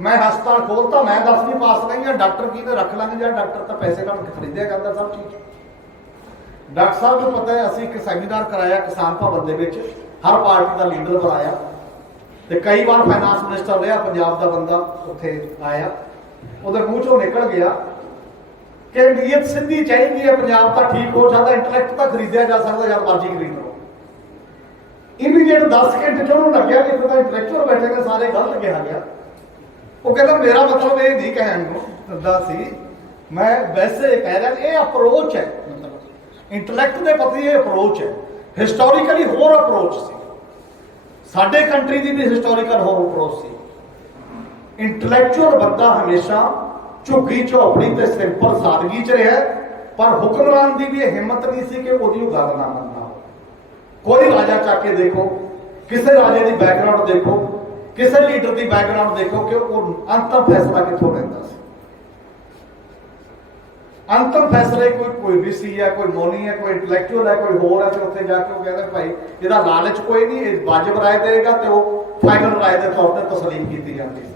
मैं हस्पताल खोलता, मैं 10वीं पास नहीं है, डॉक्टर की रख लांगे, या डॉक्टर तो पैसे का खरीदिया जाता सब चीज। ਡਾਕਟਰ ਸਾਹਿਬ ਨੂੰ ਪਤਾ ਹੈ ਅਸੀਂ ਇੱਕ ਸੈਮੀਨਾਰ ਕਰਾਇਆ ਕਿਸਾਨ ਭਵਨ ਦੇ ਵਿੱਚ, ਹਰ ਪਾਰਟੀ ਦਾ ਲੀਡਰ ਬੁਲਾਇਆ ਤੇ ਕਈ ਵਾਰ ਫਾਈਨਾਂਸ ਮਿਨਿਸਟਰ ਰਿਹਾ ਪੰਜਾਬ ਦਾ ਬੰਦਾ ਉੱਥੇ ਆਇਆ, ਉਹਦੇ ਮੂੰਹ ਚੋਂ ਨਿਕਲ ਗਿਆ ਕਿ ਨੀਅਤ ਸਿੱਧੀ ਚਾਹੀਦੀ ਹੈ, ਪੰਜਾਬ ਤਾਂ ਠੀਕ ਹੋ ਸਕਦਾ, ਇੰਟੈਲੈਕਟ ਤਾਂ ਖਰੀਦਿਆ ਜਾ ਸਕਦਾ, ਜਦ ਮਰਜ਼ੀ ਖਰੀਦ ਲਓ। ਇਮੀਡੀਏਟ 10 ਘੰਟੇ ਚ ਉਹਨੂੰ ਲੱਗਿਆ ਕਿ ਤਾਂ ਇੰਟੈਲੈਕਚੁਅਲ ਬੈਠੇ ਨੇ ਸਾਰੇ, ਗਲਤ ਕਿਹਾ ਗਿਆ। ਉਹ ਕਹਿੰਦਾ ਮੇਰਾ ਮਤਲਬ ਇਹ ਨਹੀਂ ਕਹਿਣ ਨੂੰ ਦਿੰਦਾ ਸੀ, ਮੈਂ ਵੈਸੇ ਕਹਿ ਰਿਹਾ ਇਹ ਅਪਰੋਚ ਹੈ, ਮਤਲਬ ਇੰਟੈਲੈਕਟ ਦੇ ਪ੍ਰਤੀ ਇਹ ਅਪਰੋਚ ਹੈ। ਹਿਸਟੋਰੀਕਲੀ ਹੋਰ ਅਪਰੋਚ ਸੀ, ਸਾਡੇ ਕੰਟਰੀ ਦੀ ਵੀ ਹਿਸਟੋਰੀਕਲ ਹੋਰ ਅਪਰੋਚ ਸੀ। ਇੰਟੈਲੈਕਚੁਅਲ ਬੰਦਾ ਹਮੇਸ਼ਾ ਝੁੱਗੀ ਝੋਪੜੀ ਤੇ ਸਿੰਪਲ ਸਾਦਗੀ ਚ ਰਿਹਾ, ਪਰ ਹੁਕਮਰਾਨ ਦੀ ਵੀ ਇਹ ਹਿੰਮਤ ਨਹੀਂ ਸੀ ਕਿ ਉਹਦੀ ਉਹ ਗੱਲ ਨਾ ਮੰਨਣਾ। ਕੋਈ ਰਾਜਾ ਚੱਕ ਕੇ ਦੇਖੋ, ਕਿਸੇ ਰਾਜੇ ਦੀ ਬੈਕਗ੍ਰਾਉਂਡ ਦੇਖੋ, ਕਿਸੇ ਲੀਡਰ ਦੀ ਬੈਕਗ੍ਰਾਉਂਡ ਦੇਖੋ ਕਿ ਉਹ ਅੰਤਮ ਫੈਸਲਾ ਕਿੱਥੋਂ ਲੈਂਦਾ ਸੀ। ਅੰਤਮ ਫੈਸਲੇ ਕੋਈ ऋषि ਹੈ, ਕੋਈ ਮੋਨੀ ਹੈ, ਕੋਈ ਇੰਟੈਲੈਕਚੁਅਲ ਹੈ, ਕੋਈ ਹੋਰ ਹੈ, ਤੇ ਉੱਥੇ ਜਾ ਕੇ ਉਹ ਕਹਿੰਦਾ ਭਾਈ ਇਹਦਾ ਲਾਲਚ ਕੋਈ ਨਹੀਂ, ਇਹ ਵਾਜਬ ਰਾਏ ਦੇਗਾ ਤੇ ਉਹ ਫਾਈਨਲ ਰਾਏ ਦੇ ਤੌਰ ਤੇ ਤਸਲੀਮ ਕੀਤੀ ਜਾਂਦੀ ਸੀ।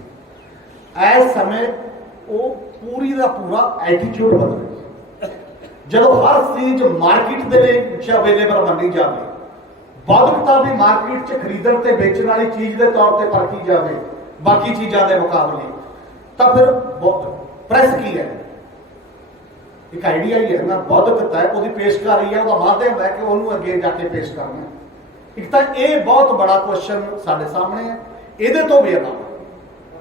ਇਸ ਸਮੇਂ ਉਹ ਪੂਰੀ ਦਾ ਪੂਰਾ ਐਟੀਟਿਊਡ ਬਦਲ ਗਿਆ। ਜਦੋਂ ਹਰ ਚੀਜ਼ ਮਾਰਕੀਟ ਦੇ ਵਿੱਚ ਅਵੇਲੇਬਲ ਮੰਨੀ ਜਾਵੇ, ਬੌਧਿਕਤਾ ਵੀ ਮਾਰਕੀਟ 'ਚ ਖਰੀਦਣ ਤੇ ਵੇਚਣ ਵਾਲੀ ਚੀਜ਼ ਦੇ ਤੌਰ ਤੇ ਪਰਖੀ ਜਾਵੇ ਬਾਕੀ ਚੀਜ਼ਾਂ ਦੇ ਮੁਕਾਬਲੇ, ਤਾਂ ਫਿਰ ਪ੍ਰੈਸ ਕੀ ਹੈ? ਇੱਕ ਆਈਡੀਆ ਹੀ ਹੈ ਨਾ, ਬੌਧਿਕਤਾ ਹੈ, ਉਹਦੀ ਪੇਸ਼ਕਾਰੀ ਹੈ, ਉਹਦਾ ਮਾਧਿਅਮ ਹੈ ਕਿ ਉਹਨੂੰ ਅੱਗੇ ਜਾ ਕੇ ਪੇਸ਼ ਕਰਨਾ। ਇੱਕ ਤਾਂ ਇਹ ਬਹੁਤ ਬੜਾ ਕੁਐਸਚਨ ਸਾਡੇ ਸਾਹਮਣੇ ਹੈ। ਇਹਦੇ ਤੋਂ ਵੀ ਇਲਾਵਾ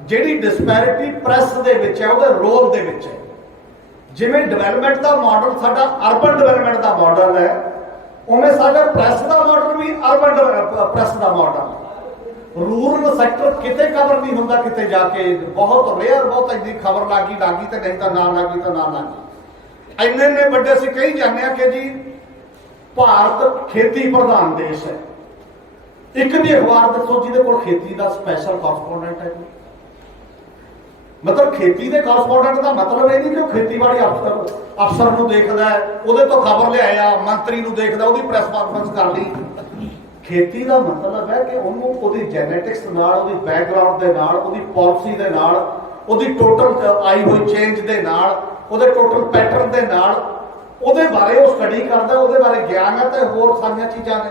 ਜਿਹੜੀ ਡਿਸਪੈਰਿਟੀ ਪ੍ਰੈਸ ਦੇ ਵਿੱਚ ਹੈ, ਉਹਦੇ ਰੋਲ ਦੇ ਵਿੱਚ ਹੈ। ਜਿਵੇਂ ਡਿਵੈਲਪਮੈਂਟ ਦਾ ਮਾਡਲ ਸਾਡਾ ਅਰਬਨ ਡਿਵੈਲਪਮੈਂਟ ਦਾ ਮਾਡਲ ਹੈ, ਉਵੇਂ ਸਾਡਾ ਪ੍ਰੈਸ ਦਾ ਮਾਡਲ ਵੀ ਅਰਬਨ ਪ੍ਰੈਸ ਦਾ ਮਾਡਲ। ਰੂਰਲ ਸੈਕਟਰ ਕਿਤੇ ਕਵਰ ਨਹੀਂ ਹੁੰਦਾ, ਕਿਤੇ ਜਾ ਕੇ ਬਹੁਤ ਰੇਅਰ, ਬਹੁਤ ਇੰਨੀ ਖਬਰ ਲੱਗੀ ਤੇ ਨਹੀਂ ਤਾਂ ਨਾ ਲੱਗੀ ਤਾਂ ਨਾ ਲੱਗੀ। ਇੰਨੇ ਵੱਡੇ ਅਸੀਂ ਕਹੀ ਜਾਂਦੇ ਆ ਕਿ ਜੀ ਭਾਰਤ ਖੇਤੀ ਪ੍ਰਧਾਨ ਦੇਸ਼ ਹੈ। ਇੱਕ ਵੀ ਅਖਬਾਰ ਦੱਸੋ ਜਿਹਦੇ ਕੋਲ ਖੇਤੀ ਦਾ ਸਪੈਸ਼ਲ ਕਾਰਸਪੋਂਡੈਂਟ ਹੈ। ਮਤਲਬ ਖੇਤੀ ਦੇ ਕਾਰਸਪੋਂਡੈਂਟ ਦਾ ਮਤਲਬ ਇਹ ਨਹੀਂ ਕਿ ਉਹ ਖੇਤੀਬਾੜੀ ਅਫਸਰ ਨੂੰ ਦੇਖਦਾ ਹੈ, ਉਹਦੇ ਤੋਂ ਖਬਰ ਲਿਆਇਆ, ਮੰਤਰੀ ਨੂੰ ਦੇਖਦਾ, ਉਹਦੀ ਪ੍ਰੈਸ ਕਾਨਫਰੰਸ ਕਰ ਲਈ। ਖੇਤੀ ਦਾ ਮਤਲਬ ਹੈ ਕਿ ਉਹਨੂੰ ਉਹਦੀ ਜੈਨੇਟਿਕਸ ਨਾਲ, ਉਹਦੀ ਬੈਕਗ੍ਰਾਉਂਡ ਦੇ ਨਾਲ, ਉਹਦੀ ਪਾਲਿਸੀ ਦੇ ਨਾਲ, ਉਹਦੀ ਟੋਟਲ ਆਈ ਹੋਈ ਚੇਂਜ ਦੇ ਨਾਲ, ਉਹਦੇ ਟੋਟਲ ਪੈਟਰਨ ਦੇ ਨਾਲ, ਉਹਦੇ ਬਾਰੇ ਉਹ ਸਟੱਡੀ ਕਰਦਾ, ਉਹਦੇ ਬਾਰੇ ਗਿਆਨ ਹੈ ਤੇ ਹੋਰ ਸਾਰੀਆਂ ਚੀਜ਼ਾਂ ਨੇ।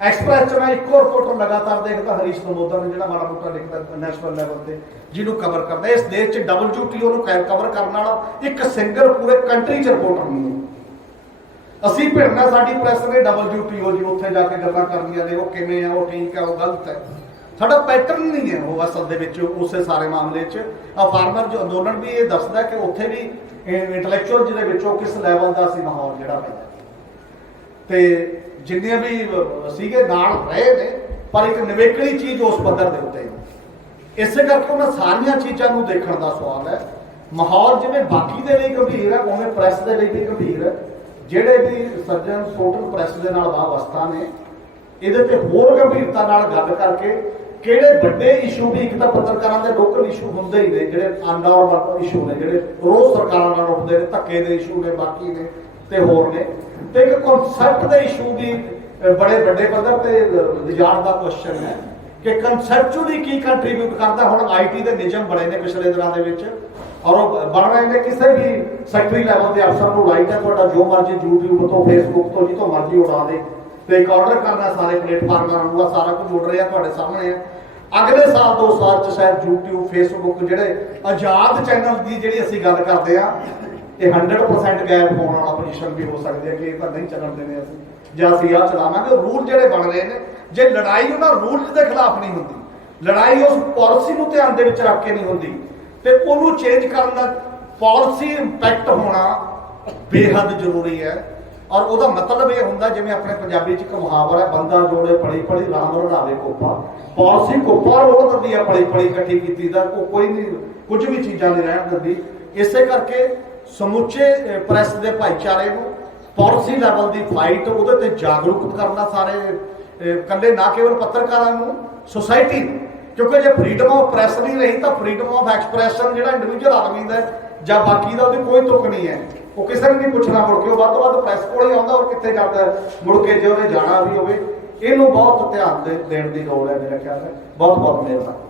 ਐਕਸਪ੍ਰੈਸ 'ਚ ਮੈਂ ਇੱਕੋ ਰਿਪੋਰਟਰ ਲਗਾਤਾਰ ਦੇਖਦਾ, ਹਰੀਸ਼ ਨਮੋਦਰ ਨੇ, ਜਿਹੜਾ ਮਾੜਾ ਮੋਟਾ ਲਿਖਦਾ ਨੈਸ਼ਨਲ ਲੈਵਲ ਤੇ, ਜਿਹਨੂੰ ਕਵਰ ਕਰਦਾ। ਇਸ ਦੇਸ਼ 'ਚ WTO ਨੂੰ ਕਵਰ ਕਰਨ ਵਾਲਾ ਇੱਕ ਸਿੰਗਲ ਪੂਰੇ ਕੰਟਰੀ 'ਚ ਰਿਪੋਰਟਰ ਨਹੀਂ ਹੈ। ਅਸੀਂ ਭਿੜਨਾ ਸਾਡੀ ਪ੍ਰੈਸ ਨੇ WTO ਜੀ, ਉੱਥੇ ਜਾ ਕੇ ਗੱਲਾਂ ਕਰਨੀਆਂ ਨੇ, ਉਹ ਕਿਵੇਂ ਆ, ਉਹ ਠੀਕ ਹੈ, ਉਹ ਗਲਤ ਹੈ। ਸਾਡਾ ਪੈਟਰਨ ਨਹੀਂ ਹੈ ਉਹ ਅਸਲ ਦੇ ਵਿੱਚ ਉਸੇ ਸਾਰੇ ਮਾਮਲੇ 'ਚ। ਫਾਰਮਰ ਜੋ ਅੰਦੋਲਨ ਵੀ ਇਹ ਦੱਸਦਾ ਕਿ ਉੱਥੇ ਵੀ ਇੰਟੈਲੈਕਚੁਅਲ ਜਿਹਦੇ ਵਿੱਚੋਂ ਕਿਸ ਲੈਵਲ ਦਾ ਸੀ ਮਾਹੌਲ ਜਿਹੜਾ ਪੈਦਾ, ਤੇ ਜਿੰਨੇ ਵੀ ਸੀਗੇ ਨਾਲ ਰਹੇ ਨੇ, ਪਰ ਇੱਕ ਨਿਵੇਕਲੀ ਚੀਜ਼ ਉਸ ਪੱਧਰ ਦੇ ਉੱਤੇ। ਇਸੇ ਕਰਕੇ ਉਹਨਾਂ ਸਾਰੀਆਂ ਚੀਜ਼ਾਂ ਨੂੰ ਦੇਖਣ ਦਾ ਸਵਾਲ ਹੈ। ਮਾਹੌਲ ਜਿਵੇਂ ਬਾਕੀ ਦੇ ਲਈ ਗੰਭੀਰ ਹੈ, ਉਵੇਂ ਪ੍ਰੈਸ ਦੇ ਲਈ ਵੀ ਗੰਭੀਰ ਹੈ। ਜਿਹੜੇ ਵੀ ਸੱਜਣ ਟੋਟਲ ਪ੍ਰੈਸ ਦੇ ਨਾਲ ਵਾਬਸਤਾ ਨੇ, ਇਹਦੇ ਤੇ ਹੋਰ ਗੰਭੀਰਤਾ ਨਾਲ ਗੱਲ ਕਰਕੇ ਕਿਹੜੇ ਵੱਡੇ ਇਸ਼ੂ ਵੀ, ਇੱਕ ਤਾਂ ਪੱਤਰਕਾਰਾਂ ਦੇ ਲੋਕਲ ਇਸ਼ੂ ਹੁੰਦੇ ਹੀ ਨੇ, ਜਿਹੜੇ ਅਨਨੋਰਮਲ ਇਸ਼ੂ ਨੇ, ਜਿਹੜੇ ਰੋਜ਼ ਸਰਕਾਰਾਂ ਨਾਲ ਉੱਠਦੇ ਨੇ, ਧੱਕੇ ਦੇ ਇਸ਼ੂ ਨੇ, ਬਾਕੀ ਨੇ ਤੇ ਹੋਰ ਨੇ, ਤੇ ਇੱਕ ਕਨਸੈਪਟ ਦੇ ਇਸ਼ੂ ਵੀ ਬੜੇ ਵੱਡੇ ਪੱਧਰ ਤੇ ਲਿਜਾਣ ਦਾ ਕੁਐਸਚਨ ਹੈ ਕਿ ਕਨਸੈਪਚੁਅਲੀ ਕੀ ਕੰਟਰੀਬਿਊਟ ਕਰਦਾ। ਹੁਣ IT ਦੇ ਨਿਯਮ ਬਣੇ ਨੇ ਪਿਛਲੇ ਦਿਨਾਂ ਦੇ ਵਿੱਚ, ਔਰ ਉਹ ਬਣ ਰਹੇ ਨੇ। ਕਿਸੇ ਵੀ ਸੈਕਟਰੀ ਲੈਵਲ ਦੇ ਅਫਸਰ ਨੂੰ ਰਾਈਟ ਹੈ ਤੁਹਾਡਾ ਜੋ ਮਰਜ਼ੀ YouTube ਤੋਂ, Facebook ਤੋਂ, ਜਿੱਥੋਂ ਮਰਜ਼ੀ ਉਡਾ ਦੇ ਤੇ ਇੱਕ ਆਰਡਰ ਕਰਨਾ ਸਾਰੇ ਪਲੇਟਫਾਰਮਾਂ ਨੂੰ। ਸਾਰਾ ਕੁਝ ਉੜ ਰਿਹਾ ਤੁਹਾਡੇ ਸਾਹਮਣੇ ਹੈ। ਅਗਲੇ ਸਾਲ 2 ਸਾਲ 'ਚ ਸ਼ਾਇਦ YouTube, Facebook ਜਿਹੜੇ ਆਜ਼ਾਦ ਚੈਨਲ ਦੀ ਜਿਹੜੀ ਅਸੀਂ ਗੱਲ ਕਰਦੇ ਆ, ਇਹ 100% ਗੈਪ ਹੋਣ ਵਾਲਾ ਪੋਜੀਸ਼ਨ ਵੀ ਹੋ ਸਕਦੀ ਹੈ ਕਿ ਇਹ ਤਾਂ ਨਹੀਂ ਚੱਲਣ ਦੇਣੇ ਅਸੀਂ, ਜਾਂ ਅਸੀਂ ਆਹ ਚਲਾਵਾਂਗੇ। ਰੂਲ ਜਿਹੜੇ ਬਣ ਰਹੇ ਨੇ, ਜੇ ਲੜਾਈ ਉਹਨਾਂ ਰੂਲਸ ਦੇ ਖਿਲਾਫ ਨਹੀਂ ਹੁੰਦੀ, ਲੜਾਈ ਉਸ ਪਾਲਿਸੀ ਨੂੰ ਧਿਆਨ ਦੇ ਵਿੱਚ ਰੱਖ ਕੇ ਨਹੀਂ ਹੁੰਦੀ, ਤੇ ਉਹਨੂੰ ਚੇਂਜ ਕਰਨ ਦਾ ਪਾਲਿਸੀ ਇੰਪੈਕਟ ਹੋਣਾ ਬੇਹੱਦ ਜ਼ਰੂਰੀ ਹੈ। ਔਰ ਉਹਦਾ ਮਤਲਬ ਇਹ ਹੁੰਦਾ, ਜਿਵੇਂ ਆਪਣੇ ਪੰਜਾਬੀ 'ਚ ਇੱਕ ਮੁਹਾਵਰਾ ਹੈ, ਬੰਦਾ ਜੋੜੇ ਪੜੀ ਪੜੀ ਰਾਮ ਰੜਾਵੇ ਕੋਪਾ। ਪਾਲਿਸੀ ਕੋਪਾ ਰੋੜ ਦਿੰਦੀ ਹੈ ਪੜੀ ਪੜੀ ਇਕੱਠੀ ਕੀਤੀ ਦਾ, ਉਹ ਕੋਈ ਨਹੀਂ, ਕੁਝ ਵੀ ਚੀਜ਼ਾਂ ਨਹੀਂ ਰਹਿਣ ਦਿੰਦੀ। ਇਸੇ ਕਰਕੇ ਸਮੁੱਚੇ ਪ੍ਰੈਸ ਦੇ ਭਾਈਚਾਰੇ ਨੂੰ ਪਾਲਿਸੀ ਲੈਵਲ ਦੀ ਫਾਈਟ, ਉਹਦੇ ਤੇ ਜਾਗਰੂਕ ਕਰਨਾ ਸਾਰੇ, ਇਕੱਲੇ ਨਾ ਕੇਵਲ ਪੱਤਰਕਾਰਾਂ ਨੂੰ, ਸੋਸਾਇਟੀ ਨੂੰ। ਕਿਉਂਕਿ ਜੇ ਫਰੀਡਮ ਆਫ ਪ੍ਰੈਸ ਨਹੀਂ ਰਹੀ ਤਾਂ ਫਰੀਡਮ ਆਫ ਐਕਸਪ੍ਰੈਸ਼ਨ ਜਿਹੜਾ ਇੰਡੀਵਿਜੂਅਲ ਆਦਮੀ ਦਾ ਜਾਂ ਬਾਕੀ ਦਾ, ਉਹਦੀ ਕੋਈ ਤੁਕ ਨਹੀਂ ਹੈ। ਉਹ ਕਿਸੇ ਨੂੰ ਨਹੀਂ ਪੁੱਛਣਾ ਮੁੜ ਕੇ, ਉਹ ਵੱਧ ਤੋਂ ਵੱਧ ਪ੍ਰੈਸ ਕੋਲ ਹੀ ਆਉਂਦਾ, ਔਰ ਕਿੱਥੇ ਜਾਂਦਾ ਮੁੜ ਕੇ ਜੇ ਉਹਨੇ ਜਾਣਾ ਵੀ ਹੋਵੇ। ਇਹਨੂੰ ਬਹੁਤ ਧਿਆਨ ਦੇਣ ਦੀ ਲੋੜ ਹੈ ਮੇਰਾ ਖਿਆਲ ਹੈ। ਬਹੁਤ ਬਹੁਤ ਮਿਹਰਬਾਨੀ।